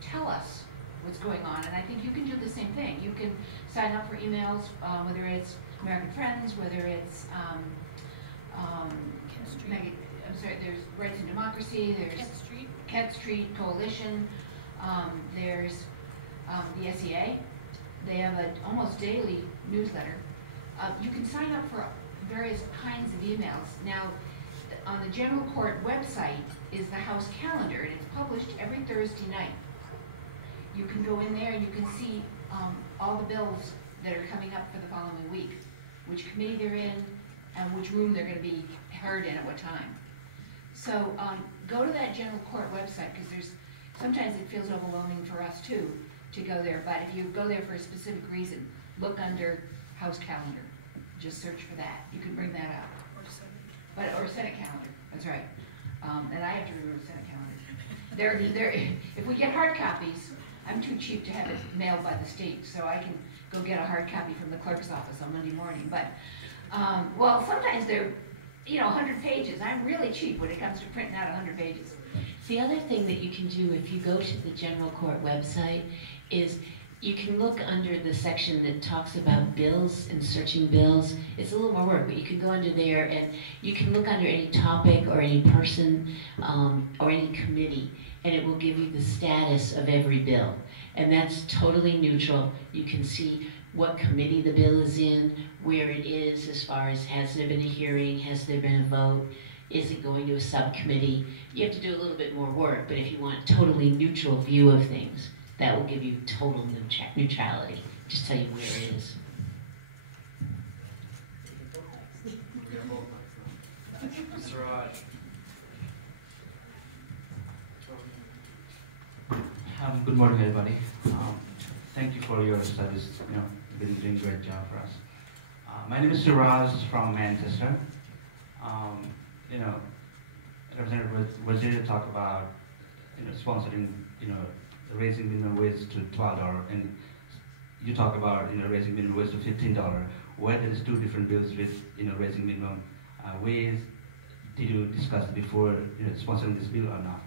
tell us what's going on, and I think you can do the same thing. You can sign up for emails, whether it's American Friends, whether it's there's Rights and Democracy, there's Kent Street Coalition, there's the SEA. They have an almost daily newsletter. You can sign up for various kinds of emails. Now, on the General Court website is the House calendar, and it's published every Thursday night. You can go in there and you can see all the bills that are coming up for the following week, which committee they're in, and which room they're going to be heard in at what time. So go to that General Court website, because sometimes it feels overwhelming for us too to go there, but if you go there for a specific reason, look under House calendar. Just search for that. You can bring that up. Or Senate calendar, that's right. And I have to remember Senate calendar. If we get hard copies, I'm too cheap to have it mailed by the state, so I can go get a hard copy from the clerk's office on Monday morning. But, well, sometimes they're, 100 pages. I'm really cheap when it comes to printing out 100 pages. The other thing that you can do if you go to the General Court website is you can look under the section that talks about bills and searching bills. It's a little more work, but you can go under there and you can look under any topic or any person or any committee, and it will give you the status of every bill. And that's totally neutral. You can see what committee the bill is in, where it is as far as has there been a hearing, has there been a vote, is it going to a subcommittee. You have to do a little bit more work, but if you want a totally neutral view of things, that will give you total neutrality. Just tell you where it is. Good morning, everybody. Thank you for your service. You've been doing a great job for us. My name is Suraj from Manchester. Representative Waziri talked about sponsoring raising minimum wage to $12, and you talk about raising minimum wage to $15. Where there is two different bills with raising minimum wage, did you discuss before sponsoring this bill or not?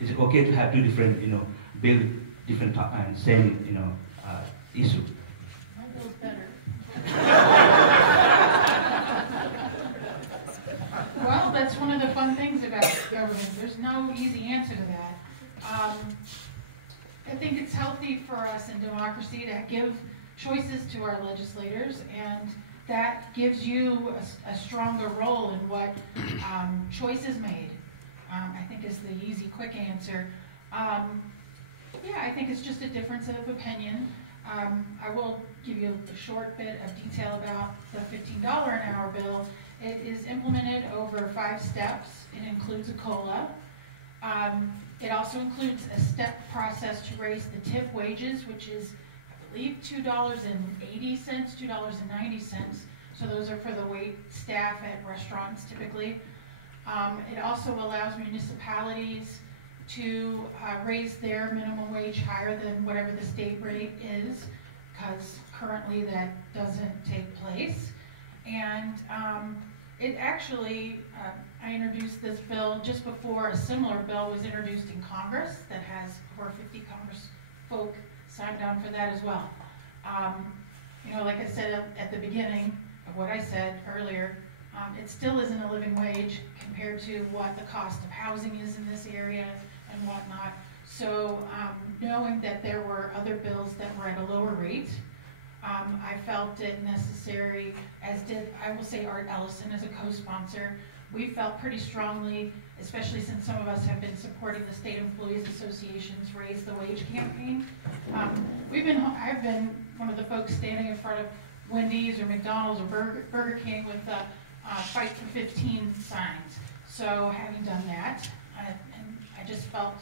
Is it okay to have two different bill, different and same issue? My bill's better. Well, that's one of the fun things about government. There's no easy answer to that. I think it's healthy for us in democracy to give choices to our legislators, and that gives you a stronger role in what choice is made. I think is the easy, quick answer. Yeah, I think it's just a difference of opinion. I will give you a short bit of detail about the $15 an hour bill. It is implemented over 5 steps. It includes a COLA. It also includes a step process to raise the tip wages, which is, I believe, $2.80, $2.90. So those are for the wait staff at restaurants typically. It also allows municipalities to raise their minimum wage higher than whatever the state rate is, because currently that doesn't take place. And It actually, I introduced this bill just before a similar bill was introduced in Congress that has over 50 Congress folk signed on for that as well. You know, like I said at the beginning of what I said earlier, it still isn't a living wage compared to what the cost of housing is in this area and whatnot. So knowing that there were other bills that were at a lower rate, I felt it necessary, as did, I will say, Art Ellison as a co-sponsor. We felt pretty strongly, especially since some of us have been supporting the State Employees Association's Raise the Wage campaign. I've been one of the folks standing in front of Wendy's or McDonald's or Burger King with the Fight for 15 signs. So having done that, and I just felt,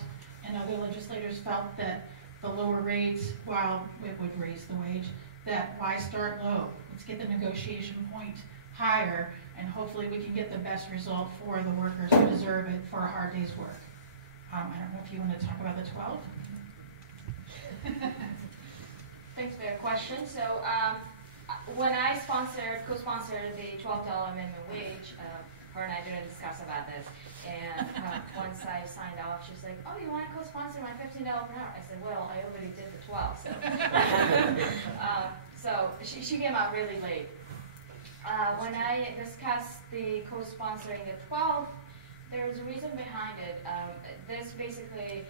and other legislators felt that the lower rates, while it would raise the wage, that why start low? Let's get the negotiation point higher, and hopefully we can get the best result for the workers who deserve it for a hard day's work. I don't know if you want to talk about the 12. Thanks for your question. So when I co-sponsored the $12 minimum wage, her and I didn't discuss about this. And once I signed off, she was like, "Oh, you want to co-sponsor my $15 per hour?" I said, "Well, I already did the 12." So, so she came out really late. When I discussed the co-sponsoring the 12, there was a reason behind it. This basically,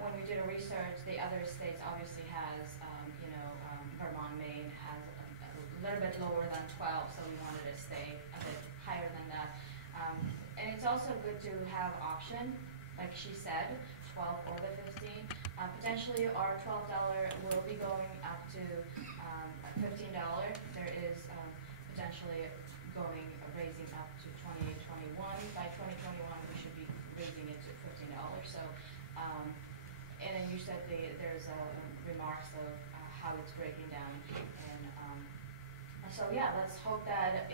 when we did a research, the other states obviously has, Vermont, Maine has a little bit lower than 12, so we wanted to stay a bit higher than that. And it's also good to have option, like she said, 12 or the 15. Potentially our $12 will be going up to $15. There is potentially raising up to 2021. By 2021 we should be raising it to $15. So, and then you said there's remarks of how it's breaking down. And so yeah, let's hope that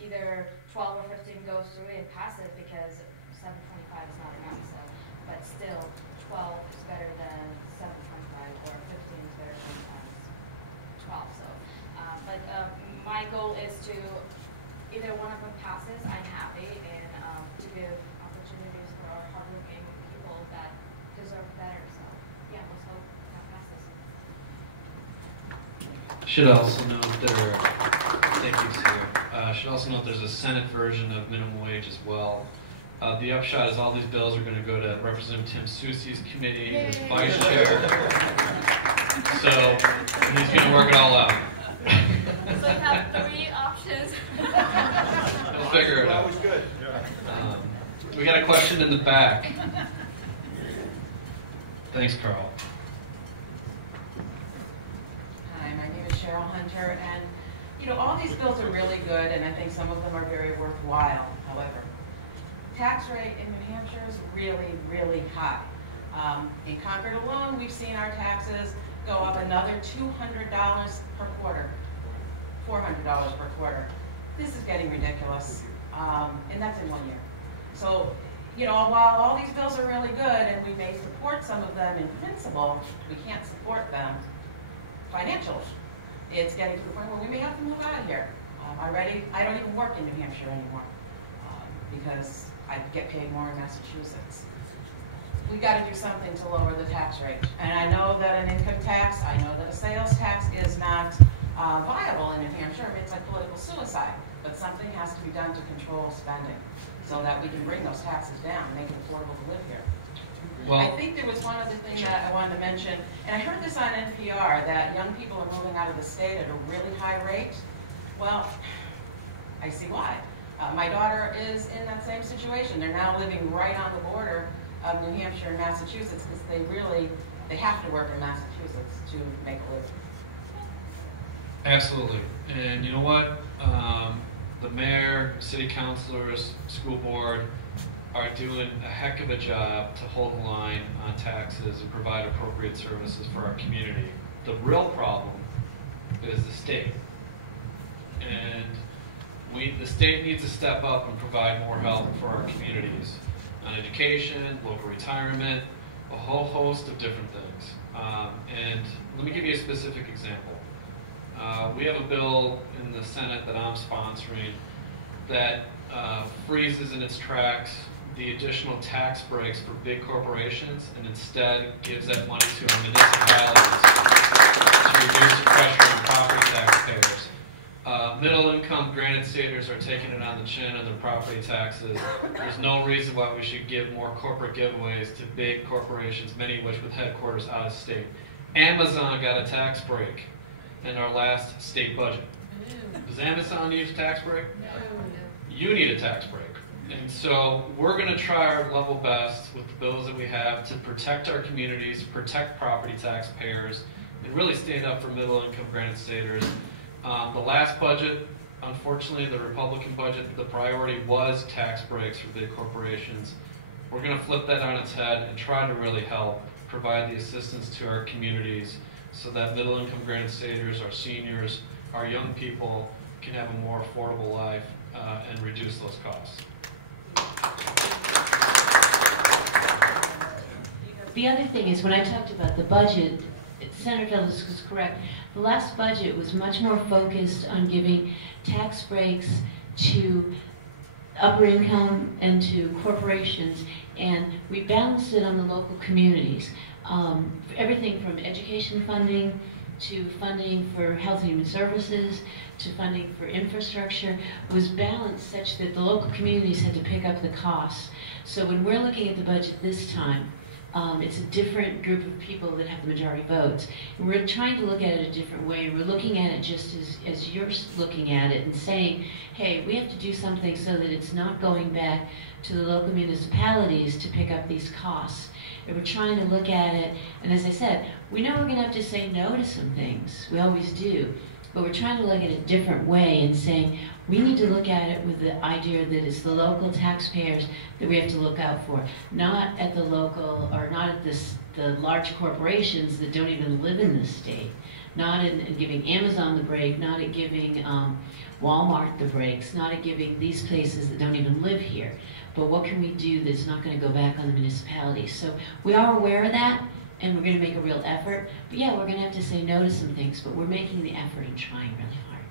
either 12 or 15 goes through and passes, because 725 is not enough. So, but still, 12 is better than 725, or 15 is better than 12. So, but my goal is to either one of them passes, I'm happy, and to give opportunities for our hardworking people that deserve better. So, yeah, let's hope that passes. Should also note thank you, Sarah. Should also note there's a Senate version of minimum wage as well. The upshot is all these bills are going to go to Representative Tim Soucy's committee as vice chair. So he's going to work it all out. So you have 3 options. We'll figure it out. Always good. We got a question in the back. Thanks, Carl. Hi, my name is Cheryl Hunter, and all these bills are really good, and I think some of them are very worthwhile. However, tax rate in New Hampshire is really, really high. In Concord alone, we've seen our taxes go up another $200 per quarter, $400 per quarter. This is getting ridiculous, and that's in 1 year. So, while all these bills are really good, and we may support some of them in principle, we can't support them financially. It's getting to the point where we may have to move out of here. I don't even work in New Hampshire anymore because I get paid more in Massachusetts. We got to do something to lower the tax rate. And I know that an income tax, I know that a sales tax is not viable in New Hampshire. I mean, it's like political suicide. But something has to be done to control spending so that we can bring those taxes down and make it affordable to live here. Well, I think there was one other thing that I wanted to mention, and I heard this on NPR, that young people are moving out of the state at a really high rate. Well, I see why. My daughter is in that same situation. They're now living right on the border of New Hampshire and Massachusetts because they have to work in Massachusetts to make a living. Absolutely. And you know what? The mayor, city councilors, school board are doing a heck of a job to hold the line on taxes and provide appropriate services for our community. The real problem is the state. And the state needs to step up and provide more help for our communities on education, local retirement, a whole host of different things. And let me give you a specific example. We have a bill in the Senate that I'm sponsoring that freezes in its tracks the additional tax breaks for big corporations and instead gives that money to our municipalities to reduce the pressure on property taxpayers. Middle income granted staters are taking it on the chin of their property taxes. There's no reason why we should give more corporate giveaways to big corporations, many of which with headquarters out of state. Amazon got a tax break in our last state budget. Does Amazon need a tax break? No. You need a tax break. And so we're going to try our level best with the bills that we have to protect our communities, protect property taxpayers, and really stand up for middle income granted staters. The last budget, unfortunately, the Republican budget, the priority was tax breaks for big corporations. We're going to flip that on its head and try to really help provide the assistance to our communities so that middle income granted staters, our seniors, our young people can have a more affordable life and reduce those costs. The other thing is, when I talked about the budget, Senator Douglas was correct. The last budget was much more focused on giving tax breaks to upper income and to corporations, and we balanced it on the local communities. Everything from education funding to funding for health and human services to funding for infrastructure was balanced such that the local communities had to pick up the costs. So when we're looking at the budget this time, it's a different group of people that have the majority votes. And we're trying to look at it a different way. We're looking at it just as you're looking at it and saying, hey, we have to do something so that it's not going back to the local municipalities to pick up these costs. And we're trying to look at it, and as I said, we know we're going to have to say no to some things. We always do. But we're trying to look at it a different way and saying, we need to look at it with the idea that it's the local taxpayers that we have to look out for, not at the local, or not at the large corporations that don't even live in this state, not in giving Amazon the break, not at giving Walmart the breaks, not at giving these places that don't even live here. But what can we do that's not going to go back on the municipalities? So we are aware of that, and we're going to make a real effort. But yeah, we're going to have to say no to some things, but we're making the effort and trying really hard.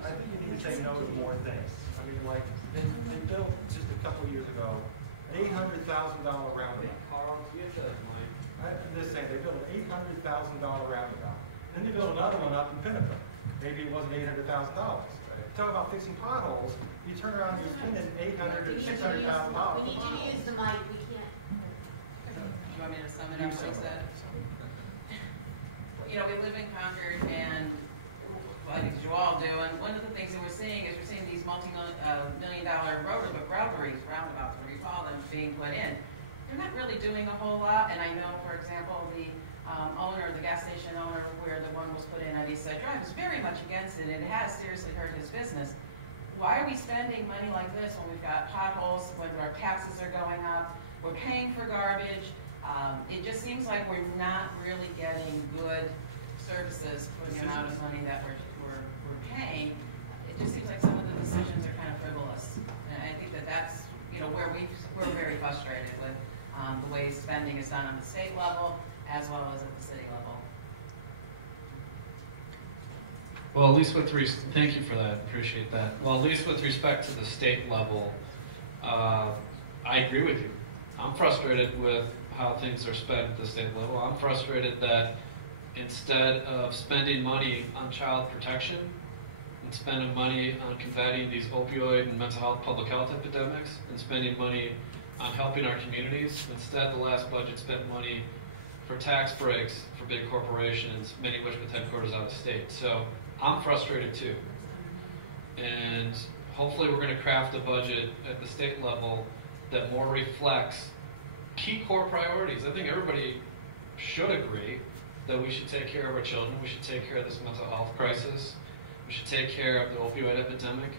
I think you need to say no to more things. I mean, like, they built just a couple years ago an $800,000 roundabout. I'm just saying, they built an $800,000 roundabout. Then they built another one up in Pinnacle. Maybe it wasn't $800,000. Talk about fixing potholes. You turn around and you're spending $800,000 or $600,000. We need you to use the mic. We can't. Do you want me to sum it up, Lisa? You know, we live in Concord, and I think you all do, and one of the things that we're seeing is these multi-million-dollar roadways, roundabouts, whatever you call them, being put in. They're not really doing a whole lot, and I know, for example, the owner, the gas station owner where the one was put in at Eastside Drive is very much against it. It has seriously hurt his business. Why are we spending money like this when we've got potholes, when our taxes are going up, we're paying for garbage? It just seems like we're not really getting good services for the amount of money that we're paying. It just seems like some of the decisions are kind of frivolous. And I think that's, you know, where we're very frustrated with the way spending is done on the state level as well as at the city level. Well, at least with thank you for that. Appreciate that. Well, at least with respect to the state level, I agree with you. I'm frustrated with how things are spent at the state level. I'm frustrated that instead of spending money on child protection and spending money on combating these opioid and mental health, public health epidemics, and spending money on helping our communities, instead the last budget spent money for tax breaks for big corporations, many of which with headquarters out of state. So I'm frustrated too. And hopefully we're going to craft a budget at the state level that more reflects key core priorities. I think everybody should agree that we should take care of our children, we should take care of this mental health crisis, we should take care of the opioid epidemic.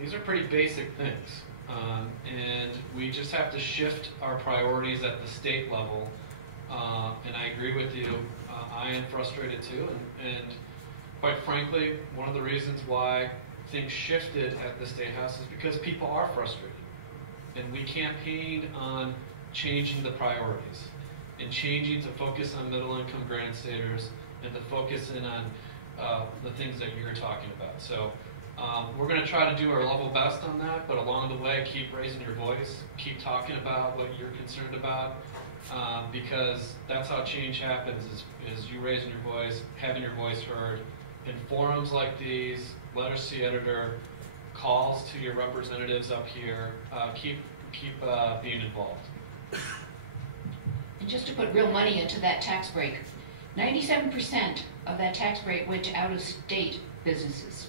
These are pretty basic things. And we just have to shift our priorities at the state level. And I agree with you, I am frustrated too, and quite frankly, one of the reasons why things shifted at the State House is because people are frustrated. And we campaigned on changing the priorities and changing to focus on middle income granted staters and to focus in on the things that you're talking about. So We're going to try to do our level best on that, but along the way, keep raising your voice, keep talking about what you're concerned about, because that's how change happens, is you raising your voice, having your voice heard. In forums like these, letters to the editor, calls to your representatives up here, keep being involved. And just to put real money into that tax break, 97% of that tax break went to out-of-state businesses.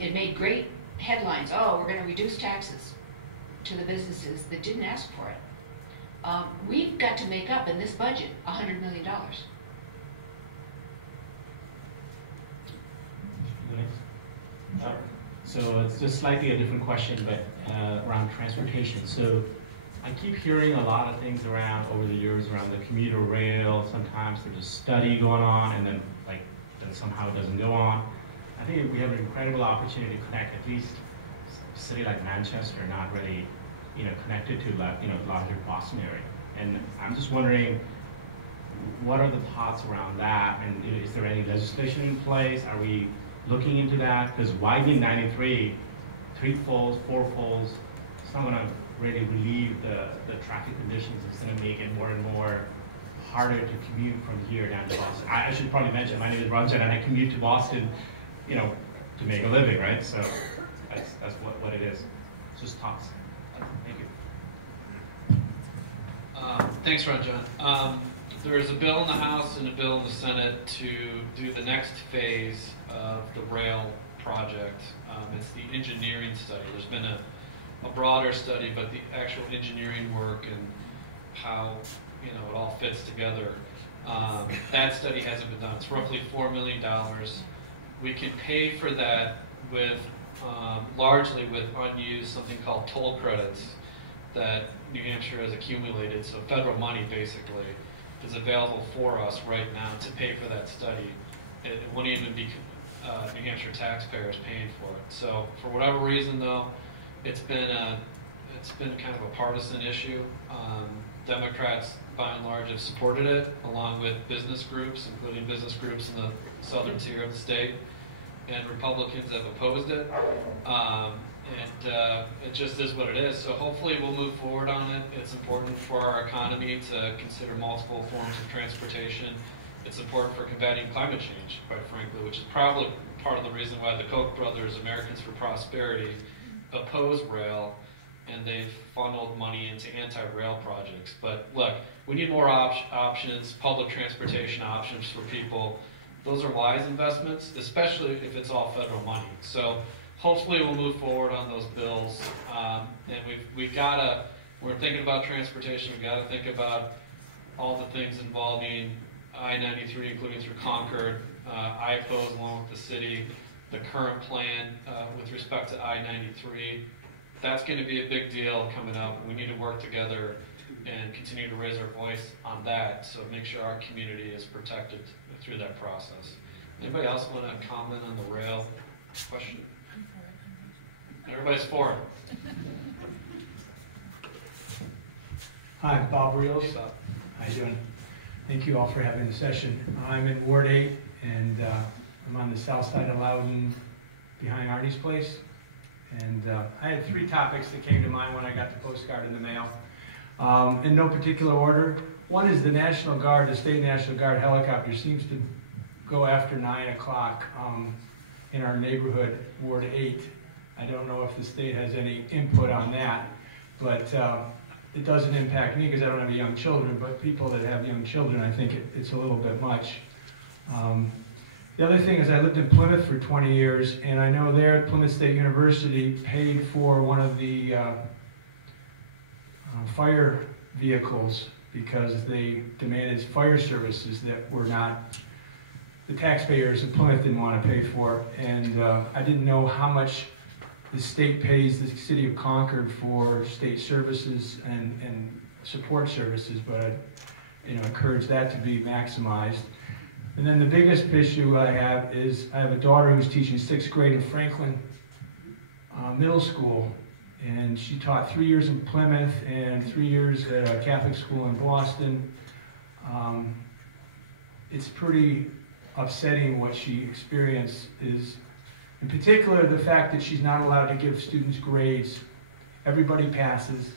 It made great headlines. Oh, we're going to reduce taxes to the businesses that didn't ask for it. We've got to make up in this budget $100 million. So it's just slightly a different question, but around transportation. So I keep hearing a lot of things around over the years around the commuter rail. Sometimes there's a study going on, and then somehow it doesn't go on. I think we have an incredible opportunity to connect at least a city like Manchester, not really, connected to larger Boston area. And I'm just wondering, what are the thoughts around that? And is there any legislation in place? Are we looking into that? Because widening 93, 3 poles, 4 poles, it's not going to really relieve the traffic conditions. It's going to make it more and more harder to commute from here down to Boston. I should probably mention, my name is Ranjan, and I commute to Boston, to make a living, right? So that's what it is. It's just thoughts. Thank you. Thanks, Ranjan. There is a bill in the House and a bill in the Senate to do the next phase of the rail project. It's the engineering study. There's been a broader study, but the actual engineering work and how it all fits together, that study hasn't been done. It's roughly $4 million. We can pay for that with largely with unused something called toll credits that New Hampshire has accumulated. So federal money basically is available for us right now to pay for that study. It wouldn't even be New Hampshire taxpayers paying for it. So for whatever reason, though, it's been kind of a partisan issue. Democrats, by and large, have supported it, along with business groups, including business groups in the southern tier of the state, and Republicans have opposed it. It just is what it is. So hopefully we'll move forward on it. It's important for our economy to consider multiple forms of transportation. It's important for combating climate change, quite frankly, which is probably part of the reason why the Koch brothers, Americans for Prosperity, oppose rail, and they've funneled money into anti-rail projects. But look, we need more options, public transportation options for people. Those are wise investments, especially if it's all federal money. So hopefully we'll move forward on those bills. And we're thinking about transportation, we've got to think about all the things involving I-93, including through Concord. I oppose, along with the city, the current plan with respect to I-93. That's going to be a big deal coming up. We need to work together and continue to raise our voice on that, so make sure our community is protected through that process. Anybody else want to comment on the rail question? Everybody's for it. Hi, Bob Reels. How you doing? Thank you all for having the session. I'm in Ward 8, and I'm on the south side of Loudon, behind Arnie's place. And I had 3 topics that came to mind when I got the postcard in the mail, in no particular order. One is the National Guard, the State National Guard helicopter seems to go after 9 o'clock in our neighborhood, Ward 8. I don't know if the state has any input on that, but it doesn't impact me because I don't have young children, but people that have young children, I think it's a little bit much. The other thing is I lived in Plymouth for 20 years, and I know there at Plymouth State University paid for one of the fire vehicles because they demanded fire services that were not, the taxpayers of Plymouth didn't want to pay for. And I didn't know how much the state pays the city of Concord for state services and support services, but I encourage that to be maximized. And then the biggest issue I have is I have a daughter who's teaching 6th grade in Franklin Middle School, and she taught 3 years in Plymouth and 3 years at a Catholic school in Boston. It's pretty upsetting what she experienced is In particular, the fact that she's not allowed to give students grades. Everybody passes.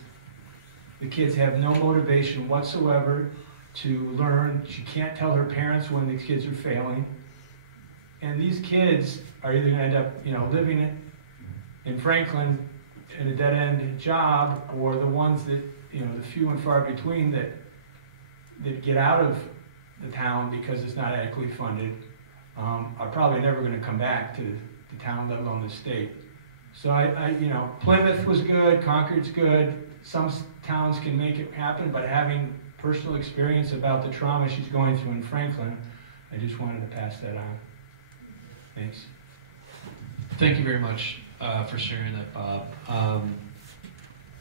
The kids have no motivation whatsoever to learn. She can't tell her parents when the kids are failing. And these kids are either going to end up, living in Franklin in a dead-end job, or the ones that, the few and far between that get out of the town because it's not adequately funded, are probably never going to come back to the town, let alone the state. So Plymouth was good, Concord's good. Some towns can make it happen, but having personal experience about the trauma she's going through in Franklin, I just wanted to pass that on. Thanks. Thank you very much for sharing that, Bob.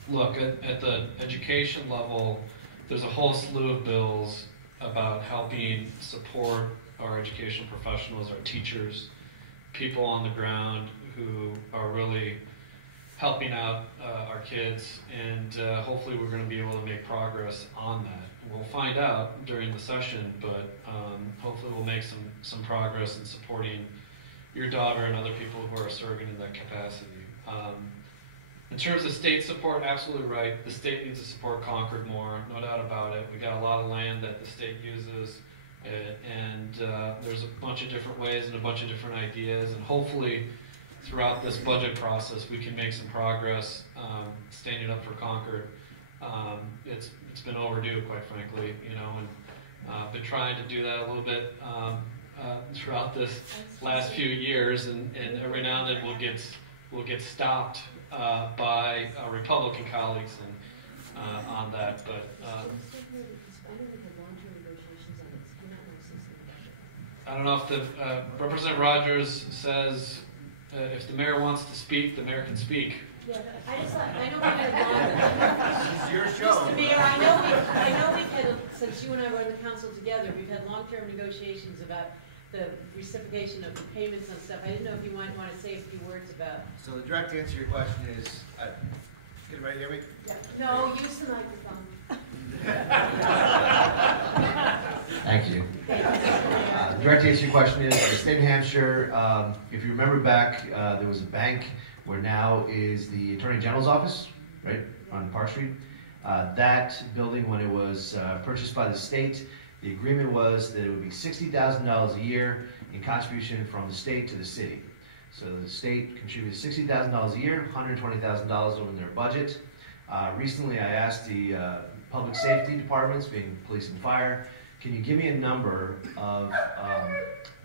Look, at the education level, there's a whole slew of bills about helping support our education professionals, our teachers, people on the ground who are really helping out our kids, and hopefully we're going to be able to make progress on that. We'll find out during the session, but hopefully we'll make some progress in supporting your daughter and other people who are serving in that capacity. In terms of state support, absolutely right. The state needs to support Concord more, no doubt about it. We got a lot of land that the state uses, and there's a bunch of different ways and a bunch of different ideas, and hopefully throughout this budget process we can make some progress standing up for Concord. It's been overdue, quite frankly, and been trying to do that a little bit throughout this last few years, and every now and then we'll get stopped by our Republican colleagues on that, but I don't know if the Representative Rogers says if the mayor wants to speak, the mayor can speak. Yeah, I know we had This is your show. Mr. Mayor, I know we've had, since you and I were on the council together, we've had long-term negotiations about the reciprocation of the payments and stuff. I didn't know if you might want to say a few words about. So the direct answer to your question is, can everybody hear me? Yeah. No, use the microphone. Thank you. Direct answer to your question is, the state of New Hampshire, if you remember back, there was a bank where now is the Attorney General's office, right, on Park Street. That building, when it was purchased by the state, the agreement was that it would be $60,000 a year in contribution from the state to the city. So the state contributed $60,000 a year, $120,000 over their budget. Recently I asked the public safety departments, being police and fire, can you give me a number of,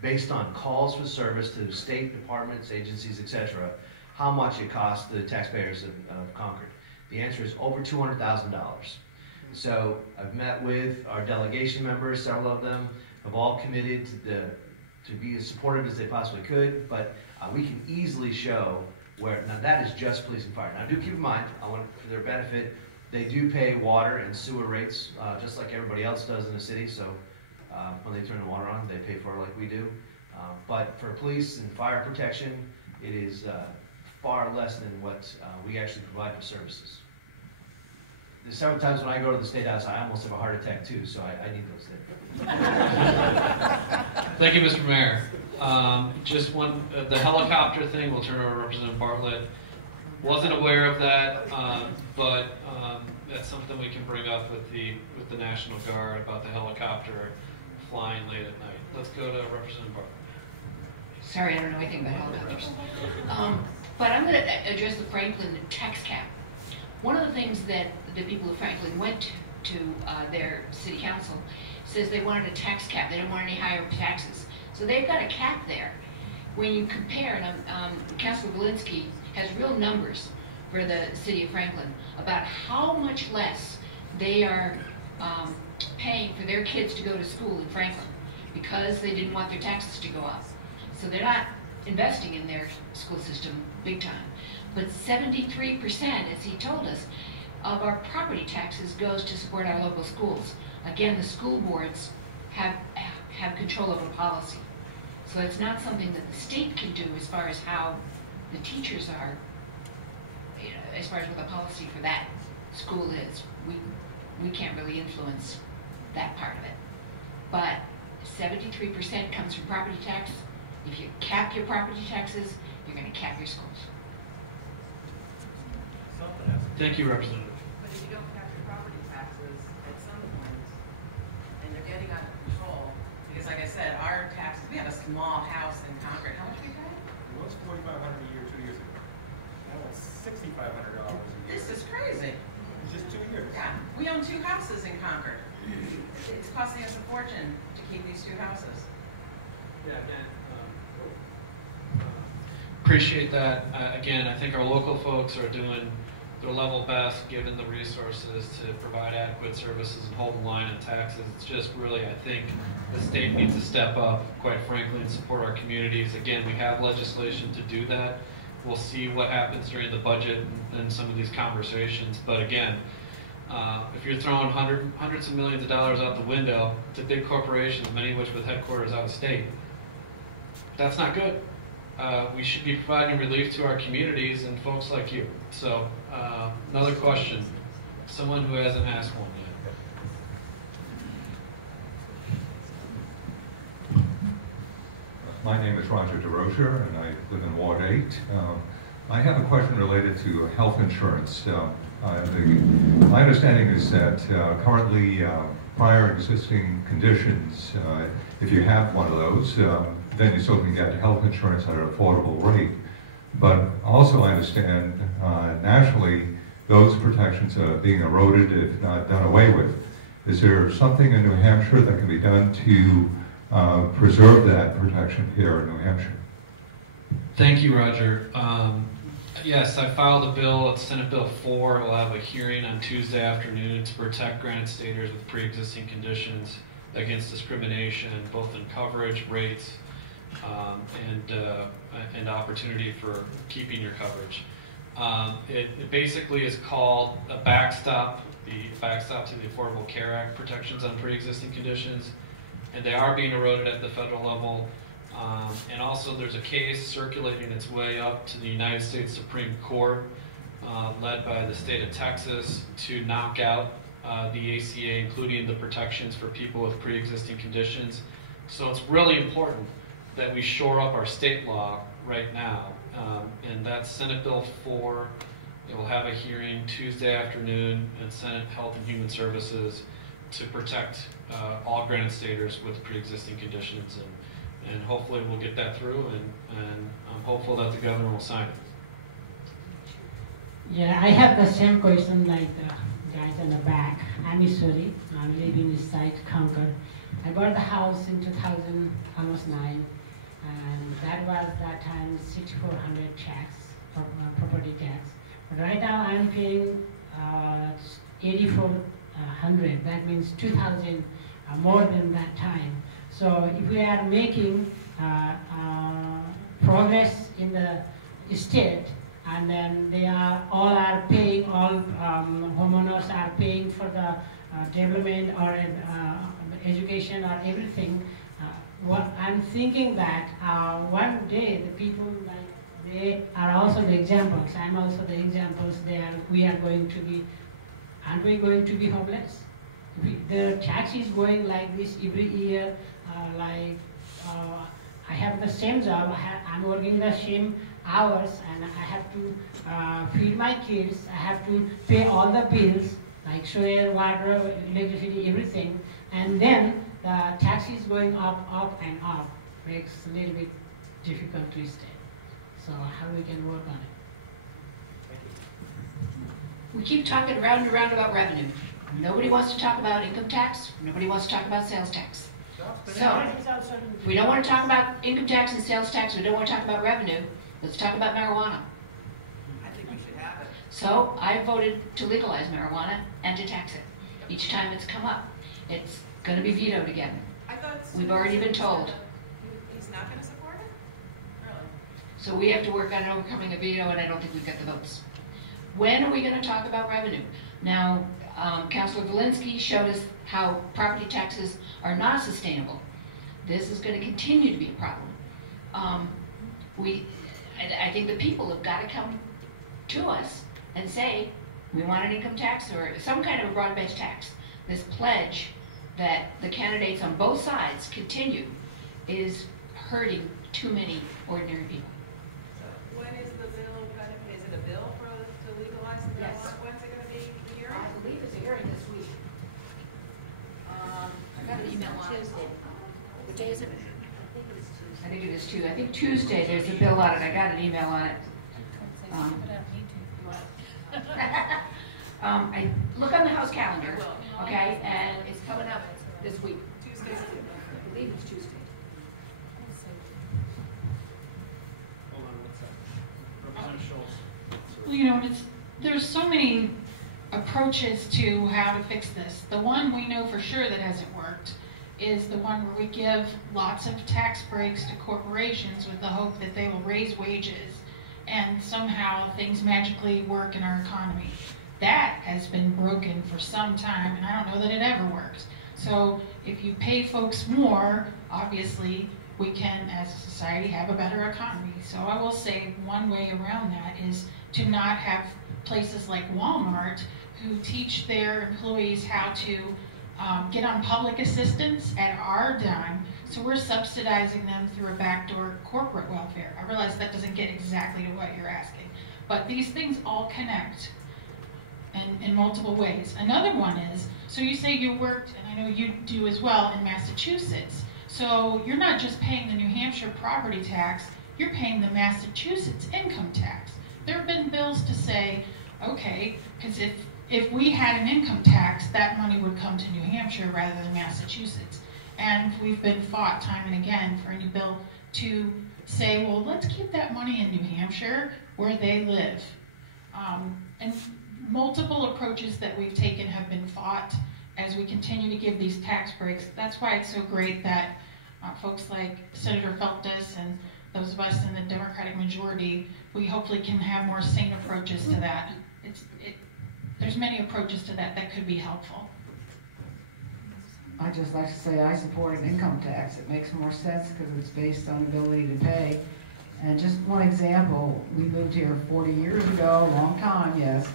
based on calls for service to state departments, agencies, etc., how much it costs the taxpayers of Concord? The answer is over $200,000. So I've met with our delegation members, several of them have all committed to be as supportive as they possibly could, but we can easily show where, now that is just police and fire. Now do keep in mind, I want for their benefit, they do pay water and sewer rates, just like everybody else does in the city, so when they turn the water on, they pay for it like we do. But for police and fire protection, it is far less than what we actually provide for services. There's several times when I go to the State House, I almost have a heart attack too, so I need those things. Thank you, Mr. Mayor. Just one, the helicopter thing, we'll turn over to Representative Bartlett. Wasn't aware of that, but that's something we can bring up with the National Guard about the helicopter flying late at night. Let's go to Representative Bartlett. Sorry, I don't know anything about helicopters. But I'm going to address the Franklin tax cap. One of the things that the people of Franklin went to their city council says they wanted a tax cap. They didn't want any higher taxes. So they've got a cap there. When you compare, and Councilor Volinsky has real numbers for the city of Franklin about how much less they are paying for their kids to go to school in Franklin because they didn't want their taxes to go up. So they're not investing in their school system big time. But 73%, as he told us, of our property taxes goes to support our local schools. Again, the school boards have control over policy. So it's not something that the state can do as far as how the teachers are, as far as what the policy for that school is. We can't really influence that part of it. But 73% comes from property tax. If you cap your property taxes, you're cap your schools. Thank you, Representative. But if you don't cap your property taxes at some point, and they're getting out of control, because like I said, our taxes, we have a small house in Concord. How much we pay? It was $4,500 a year 2 years ago. Now it's $6,500 a year. This is crazy. In just 2 years. Yeah, we own 2 houses in Concord. It's costing us a fortune to keep these 2 houses. Yeah, again, appreciate that. Again, I think our local folks are doing their level best, given the resources to provide adequate services and hold the line on taxes. It's just really, I think, the state needs to step up, quite frankly, and support our communities. Again, we have legislation to do that. We'll see what happens during the budget and some of these conversations. But again, if you're throwing hundreds of millions of dollars out the window to big corporations, many of which with headquarters out of state, that's not good. We should be providing relief to our communities and folks like you. So, another question. Someone who hasn't asked one yet. My name is Roger DeRocher, and I live in Ward 8. I have a question related to health insurance. My understanding is that currently prior existing conditions, if you have one of those, then you still can get health insurance at an affordable rate. But also I understand nationally those protections are being eroded, if not done away with. Is there something in New Hampshire that can be done to preserve that protection here in New Hampshire? Thank you, Roger. Yes, I filed a bill, it's Senate Bill 4. We'll have a hearing on Tuesday afternoon to protect granted staters with pre-existing conditions against discrimination, both in coverage, rates, and opportunity for keeping your coverage. It basically is called a backstop, the backstop to the Affordable Care Act protections on pre-existing conditions, and they are being eroded at the federal level. And also there's a case circulating its way up to the United States Supreme Court, led by the state of Texas, to knock out the ACA, including the protections for people with pre-existing conditions. So it's really important that we shore up our state law right now. And that's Senate Bill 4. It will have a hearing Tuesday afternoon in Senate Health and Human Services to protect all granted staters with pre-existing conditions. And hopefully we'll get that through, and I'm hopeful that the governor will sign it. Yeah, I have the same question like the guys in the back. I'm Isuri. I'm living inside Concord. I bought the house in 2000, almost 9, and that was that time 6,400 tax, property tax. But right now I'm paying 8,400. That means 2,000 more than that time. So if we are making progress in the state, and then they are paying, all homeowners are paying for the development or education or everything. What I'm thinking that one day the people, like, they are also the examples. I'm also the examples. We are going to be. Aren't we going to be homeless? The tax is going like this every year. I have the same job. I'm working the same hours, and I have to feed my kids. I have to pay all the bills, like sewer, water, electricity, everything. And then the tax is going up and up. Makes a little bit difficult to stay. So how we can work on it? We keep talking round and round about revenue. Nobody wants to talk about income tax. Nobody wants to talk about sales tax. So, if we don't want to talk about income tax and sales tax, we don't want to talk about revenue, let's talk about marijuana. I think we should have it. So, I voted to legalize marijuana and to tax it. Each time it's come up, it's going to be vetoed again. I thought we've already been told. He's not going to support it? Really? So we have to work on overcoming a veto, and I don't think we've got the votes. When are we going to talk about revenue? Now, Councilor Volinsky showed us how property taxes are not sustainable. This is going to continue to be a problem. I think the people have got to come to us and say, we want an income tax or some kind of a broad-based tax. This pledge that the candidates on both sides continue is hurting too many ordinary people. When this too. I think Tuesday there's a bill on it. I got an email on it. I look on the House calendar, okay, and it's coming up this week. Tuesday. I believe it's Tuesday. Hold on one second. Representative Schultz. Well, you know, there's so many approaches to how to fix this. The one we know for sure that hasn't worked is the one where we give lots of tax breaks to corporations with the hope that they will raise wages and somehow things magically work in our economy. That has been broken for some time, and I don't know that it ever works. So if you pay folks more, obviously we can, as a society, have a better economy. So I will say one way around that is to not have places like Walmart who teach their employees how to get on public assistance at our dime, so we're subsidizing them through a backdoor corporate welfare. I realize that doesn't get exactly to what you're asking, but these things all connect in multiple ways. Another one is, so you say you worked, and I know you do as well, in Massachusetts. So you're not just paying the New Hampshire property tax, you're paying the Massachusetts income tax. There have been bills to say, okay, because if we had an income tax, that money would come to New Hampshire rather than Massachusetts. And we've been fought time and again for any bill to say, well, let's keep that money in New Hampshire where they live. And multiple approaches that we've taken have been fought as we continue to give these tax breaks. That's why it's so great that folks like Senator Feltus and those of us in the Democratic majority, we hopefully can have more sane approaches to that. There's many approaches to that that could be helpful. I just like to say I support an income tax. It makes more sense because it's based on ability to pay. And just one example, we moved here 40 years ago, a long time, yes,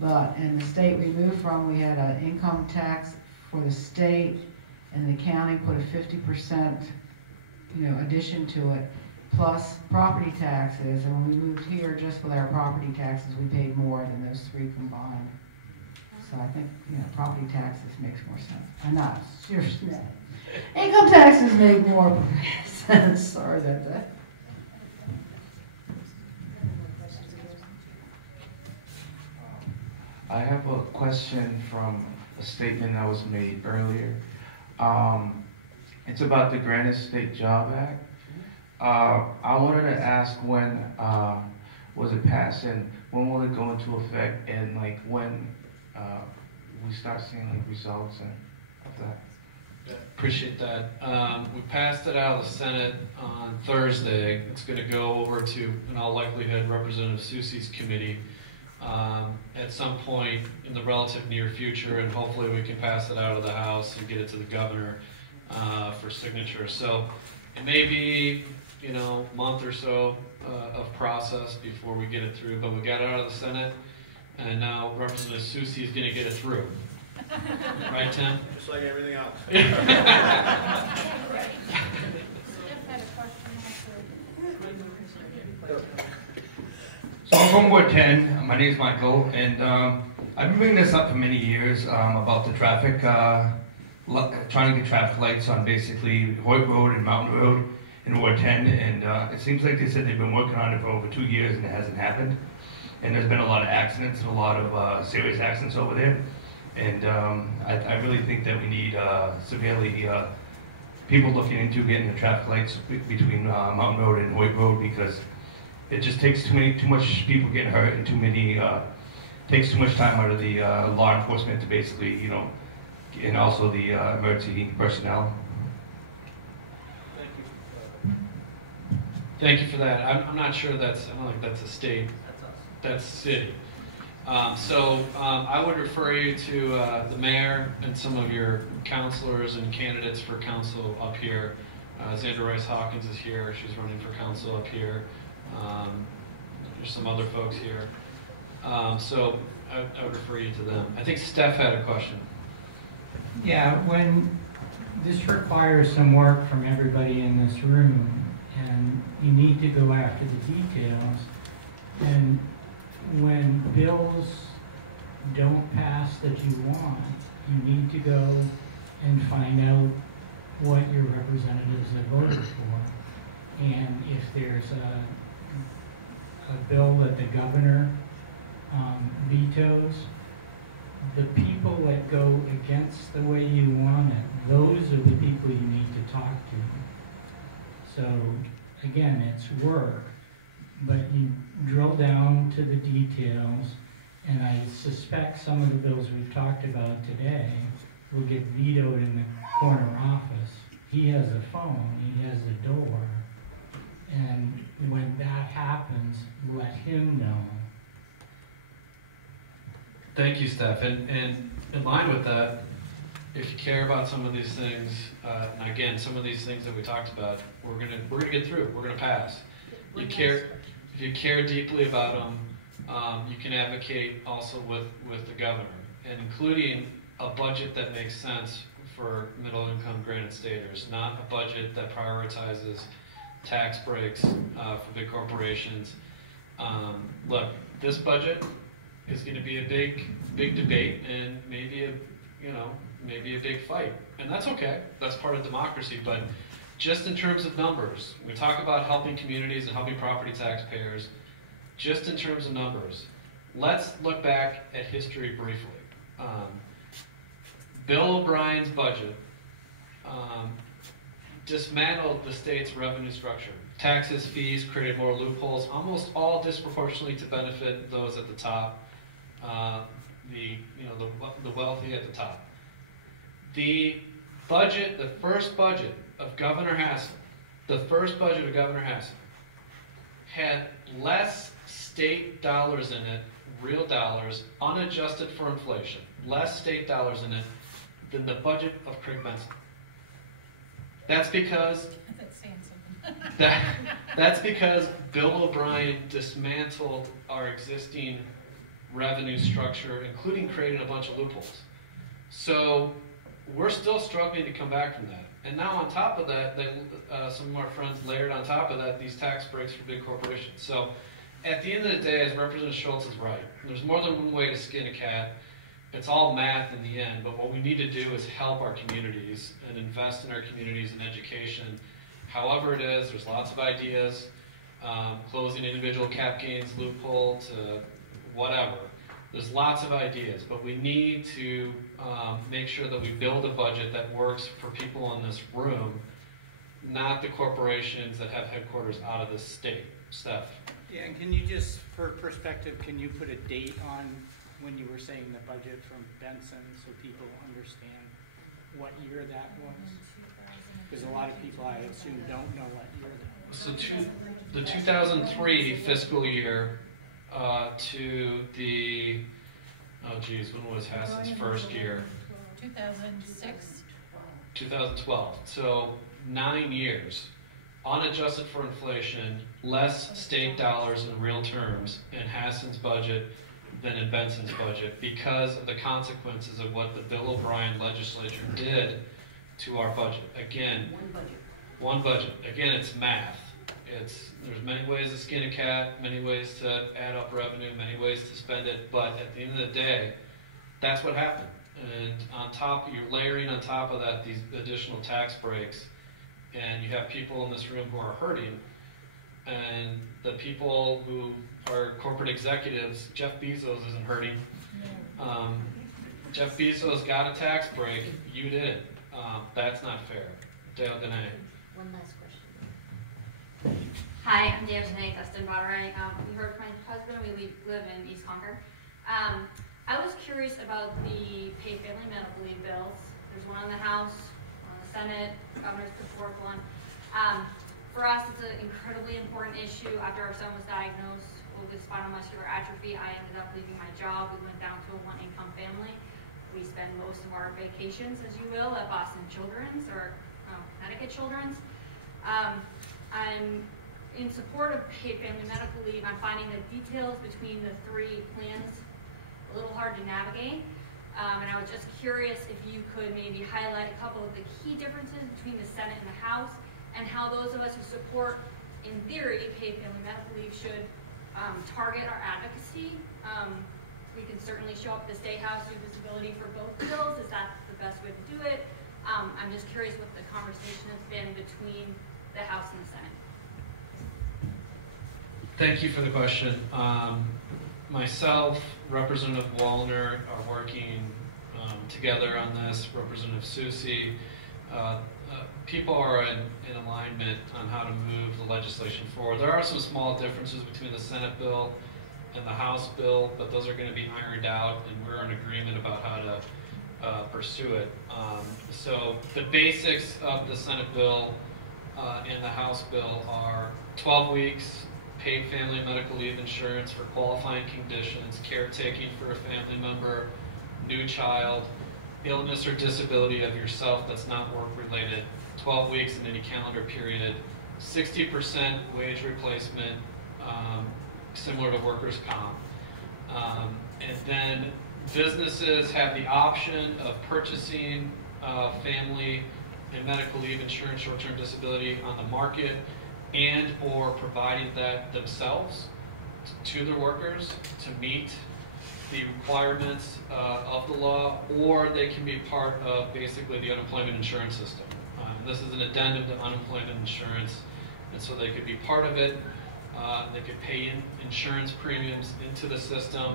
but in the state we moved from, we had an income tax for the state, and the county put a 50% addition to it, plus property taxes. And when we moved here, just with our property taxes, we paid more than those three combined. So I think, property taxes makes more sense. Not seriously. Income taxes make more sense. Sorry about that. I have a question from a statement that was made earlier. It's about the Granite State Job Act. I wanted to ask when was it passed and when will it go into effect, and when we start seeing results and of that. Yeah, appreciate that. We passed it out of the Senate on Thursday. It's going to go over to, in all likelihood, Representative Soucy's committee at some point in the relative near future, and hopefully we can pass it out of the House and get it to the governor for signature. So it may be, a month or so of process before we get it through, but we got it out of the Senate, and now Representative Soucy is going to get it through. Right, Tim? Just like everything else. So I'm from Ward 10. My name is Michael, and I've been bringing this up for many years about the traffic, trying to get traffic lights on basically Hoyt Road and Mountain Road in Ward 10, and it seems like they said they've been working on it for over 2 years and it hasn't happened. And there's been a lot of accidents and a lot of serious accidents over there. And I really think that we need severely people looking into getting the traffic lights between Mountain Road and Hoyt Road, because it just takes too much people getting hurt and takes too much time out of the law enforcement to basically, and also the emergency personnel. Thank you for that. I'm not sure I don't think that's a state. That's city. So I would refer you to the mayor and some of your councilors and candidates for council up here. Andru Rice-Hawkins is here. She's running for council up here. There's some other folks here. So I would refer you to them. I think Steph had a question. Yeah, when this requires some work from everybody in this room, and you need to go after the details, and when bills don't pass that you want, you need to go and find out what your representatives have voted for. And if there's a bill that the governor vetoes, the people that go against the way you want it, those are the people you need to talk to. So again, it's work, but you drill down to the details, and I suspect some of the bills we've talked about today will get vetoed in the corner office. He has a phone, he has a door, and when that happens, let him know. Thank you, Steph. And in line with that, if you care about some of these things, and again, some of these things that we talked about, we're gonna get through. We're gonna pass. If you care deeply about them, you can advocate also with the governor, and including a budget that makes sense for middle-income granted staters, not a budget that prioritizes tax breaks for big corporations. Look, this budget is going to be a big debate and maybe a big fight, and that's okay. That's part of democracy. But just in terms of numbers, we talk about helping communities and helping property taxpayers. Just in terms of numbers, let's look back at history briefly. Bill O'Brien's budget dismantled the state's revenue structure. Taxes, fees, created more loopholes, almost all disproportionately to benefit those at the top, the wealthy at the top. The first budget of Governor Hassan, had less state dollars in it, real dollars, unadjusted for inflation, less state dollars in it than the budget of Craig Benson. That's because that's because Bill O'Brien dismantled our existing revenue structure, including creating a bunch of loopholes. So we're still struggling to come back from that. And now on top of that, some of our friends layered on top of that these tax breaks for big corporations. So at the end of the day, as Representative Schultz is right, there's more than one way to skin a cat. It's all math in the end, but what we need to do is help our communities and invest in our communities in education. However it is, there's lots of ideas, closing individual cap gains loophole to whatever. There's lots of ideas, but we need to make sure that we build a budget that works for people in this room, not the corporations that have headquarters out of the state. Steph? Yeah, and can you just, for perspective, can you put a date on when you were saying the budget from Benson so people understand what year that was? Because a lot of people, I assume, don't know what year that was. So the 2003 fiscal year to the, when was Hassan's first year? 2006? 2012. So 9 years. Unadjusted for inflation, less state dollars in real terms in Hassan's budget than in Benson's budget because of the consequences of what the Bill O'Brien legislature did to our budget. Again, one budget. Again, it's math. There's many ways to skin a cat, many ways to add up revenue, many ways to spend it, but at the end of the day, that's what happened. And on top, you're layering on top of that these additional tax breaks, and you have people in this room who are hurting, and the people who are corporate executives, Jeff Bezos isn't hurting. Jeff Bezos got a tax break, you didn't. That's not fair. Dale Dene. One last question. Hi, I'm Dale Dene, Dustin Botterang. We heard from my husband, we live in East Concord. I was curious about the paid family medical leave bills. There's one in the House, one in the Senate, the governor's put forth one. For us, it's an incredibly important issue. After our son was diagnosed with spinal muscular atrophy, I ended up leaving my job. We went down to a one-income family. We spend most of our vacations, as you will, at Boston Children's or Connecticut Children's. I'm in support of paid family medical leave. I'm finding the details between the three plans a little hard to navigate. And I was just curious if you could maybe highlight a couple of the key differences between the Senate and the House, and how those of us who support, in theory, paid family medical leave should target our advocacy. We can certainly show up at the State House, do visibility for both bills. Is that the best way to do it? I'm just curious what the conversation has been between the House and the Senate. Thank you for the question. Myself, Representative Wallner are working together on this, Representative Susi. People are in alignment on how to move the legislation forward. There are some small differences between the Senate bill and the House bill, but those are going to be ironed out, and we're in agreement about how to pursue it. So the basics of the Senate bill and the House bill are 12 weeks, paid family and medical leave insurance for qualifying conditions, caretaking for a family member, new child, illness or disability of yourself that's not work-related, 12 weeks in any calendar period, 60% wage replacement, similar to workers' comp. And then businesses have the option of purchasing family and medical leave insurance, short-term disability on the market, and or providing that themselves to their workers to meet the requirements of the law, or they can be part of basically the unemployment insurance system. This is an addendum to unemployment insurance, and so they could be part of it. They could pay insurance premiums into the system,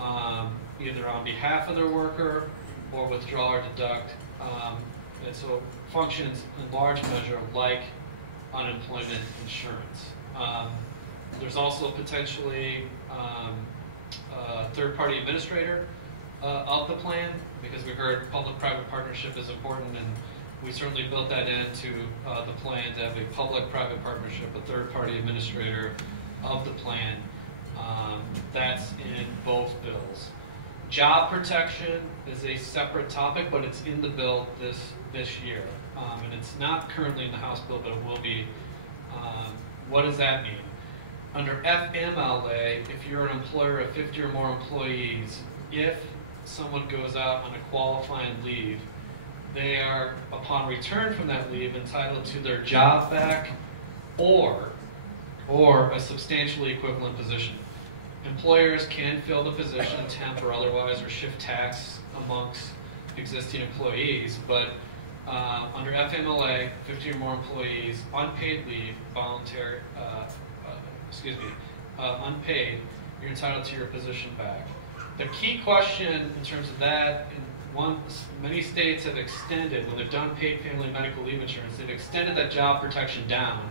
either on behalf of their worker or withdraw or deduct. And so it functions in large measure like unemployment insurance. There's also potentially a third-party administrator of the plan, because we heard public-private partnership is important, and we certainly built that into the plan to have a public-private partnership, a third-party administrator of the plan. That's in both bills. Job protection is a separate topic, but it's in the bill this year. And it's not currently in the House bill, but it will be. What does that mean? Under FMLA, if you're an employer of 50 or more employees, if someone goes out on a qualifying leave, they are, upon return from that leave, entitled to their job back or a substantially equivalent position. Employers can fill the position, temp or otherwise, or shift tasks amongst existing employees, but under FMLA, 50 or more employees, unpaid leave, unpaid, you're entitled to your position back. The key question in terms of that, many states have extended, when they've done paid family and medical leave insurance, they've extended that job protection down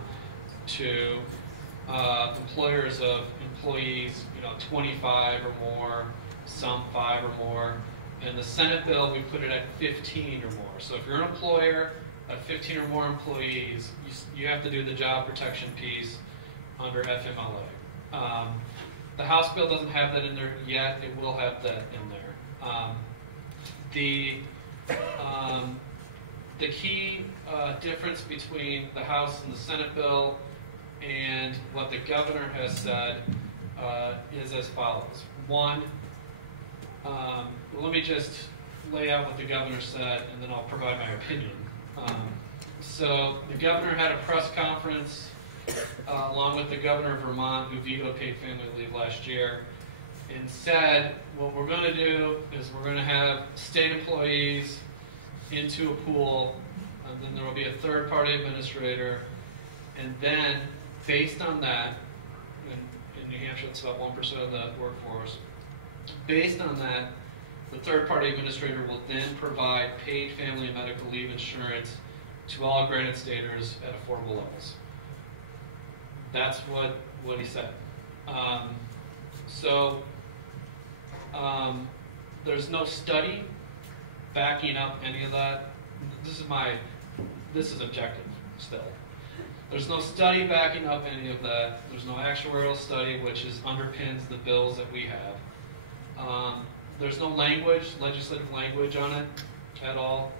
to employers of employees, 25 or more, some 5 or more. In the Senate bill, we put it at 15 or more. So if you're an employer of 15 or more employees, you have to do the job protection piece under FMLA. The House bill doesn't have that in there yet. It will have that in there. The key difference between the House and the Senate bill and what the governor has said is as follows. One, let me just lay out what the governor said, and then I'll provide my opinion. So the governor had a press conference along with the governor of Vermont, who vetoed paid family leave last year, and said, what we're going to do is we're going to have state employees into a pool, and then there will be a third-party administrator, and then based on that, in New Hampshire it's about 1% of the workforce, based on that, the third-party administrator will then provide paid family and medical leave insurance to all granted staters at affordable levels. That's what he said. There's no study backing up any of that. This is objective still. There's no study backing up any of that. There's no actuarial study which underpins the bills that we have. There's no legislative language on it at all.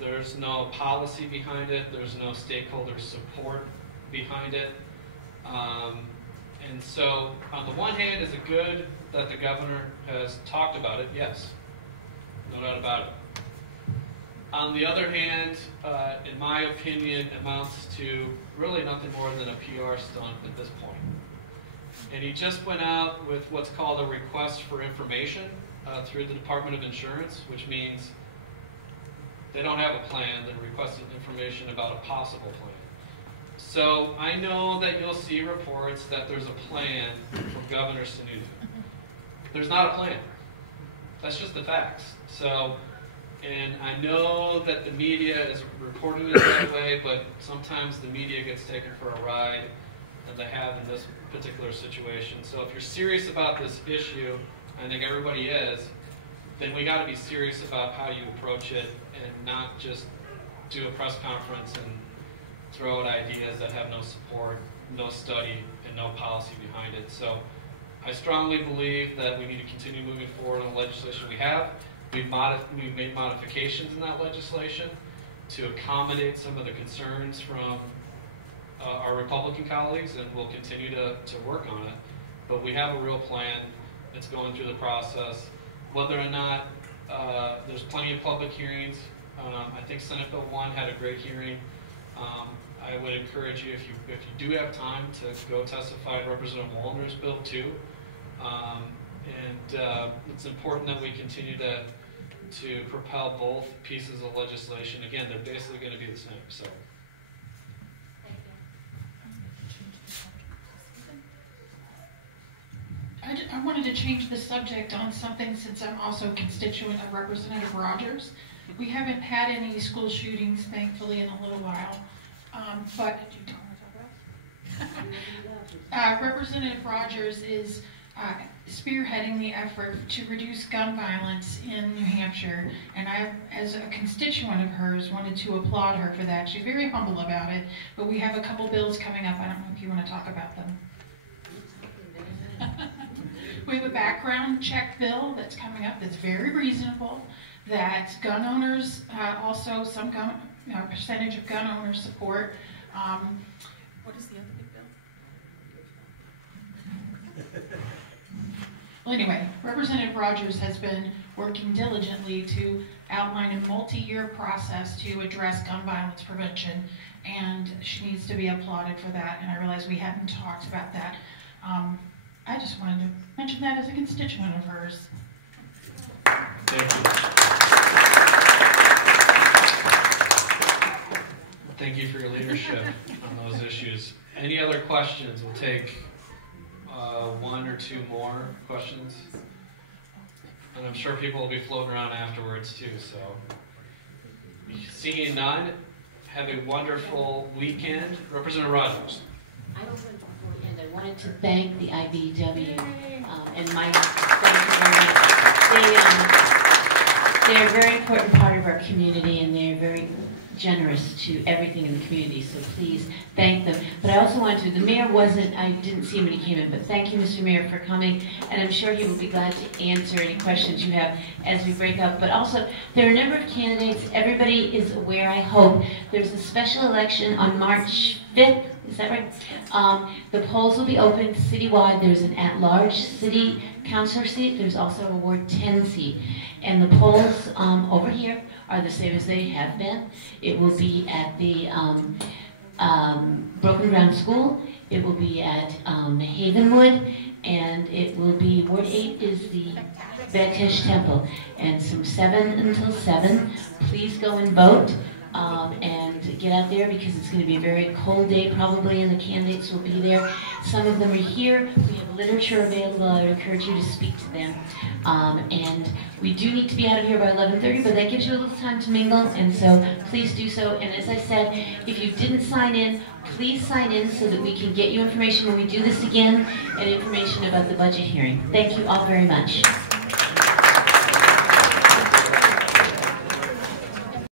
There's no policy behind it. There's no stakeholder support behind it. And so, on the one hand, is it good that the governor has talked about it? Yes, no doubt about it. On the other hand, in my opinion, amounts to really nothing more than a PR stunt at this point. And he just went out with what's called a request for information through the Department of Insurance, which means they don't have a plan, they're requesting information about a possible plan. So I know that you'll see reports that there's a plan from Governor Sununu. There's not a plan. That's just the facts. So, and I know that the media is reporting it that way, but sometimes the media gets taken for a ride, and they have in this particular situation. So if you're serious about this issue, I think everybody is, then we got to be serious about how you approach it and not just do a press conference and throw out ideas that have no support, no study, and no policy behind it. So I strongly believe that we need to continue moving forward on the legislation we have. We've made modifications in that legislation to accommodate some of the concerns from our Republican colleagues, and we'll continue to work on it. But we have a real plan. It's going through the process. Whether or not there's plenty of public hearings. I think Senate Bill 1 had a great hearing. I would encourage you, if you do have time, to go testify to Representative Wallner's bill 2. It's important that we continue to propel both pieces of legislation. Again, they're basically going to be the same. So. I wanted to change the subject on something since I'm also a constituent of Representative Rogers. We haven't had any school shootings, thankfully, in a little while. But Representative Rogers is spearheading the effort to reduce gun violence in New Hampshire, and I, as a constituent of hers, wanted to applaud her for that. She's very humble about it, but we have a couple bills coming up. I don't know if you want to talk about them. We have a background check bill that's coming up that's very reasonable, that gun owners, also some percentage of gun owners support. What is the other big bill? Well, anyway, Representative Rogers has been working diligently to outline a multi-year process to address gun violence prevention, and she needs to be applauded for that, and I realize we hadn't talked about that. I just wanted to mention that as a constituent of hers. Thank you. Thank you for your leadership on those issues. Any other questions? We'll take one or two more questions. And I'm sure people will be floating around afterwards too. So, seeing none, have a wonderful weekend. Representative Rogers. I wanted to thank the IBEW and Mike. They're a very important part of our community, and they're very generous to everything in the community, so please thank them. But I also want to, the mayor wasn't, I didn't see him when he came in, but thank you, Mr. Mayor, for coming, and I'm sure he will be glad to answer any questions you have as we break up. But also, there are a number of candidates. Everybody is aware, I hope. There's a special election on March 5th. Is that right? The polls will be open citywide. There's an at-large city councilor seat. There's also a Ward 10 seat. And the polls over here are the same as they have been. It will be at the Broken Ground School. It will be at Havenwood. And it will be, Ward 8 is the Baptist Temple. And from 7 until 7, please go and vote. And get out there because it's going to be a very cold day probably, and the candidates will be there. Some of them are here. We have literature available. I would encourage you to speak to them. And we do need to be out of here by 11:30, but that gives you a little time to mingle, and so please do so. And as I said, if you didn't sign in, please sign in so that we can get you information when we do this again, and information about the budget hearing. Thank you all very much.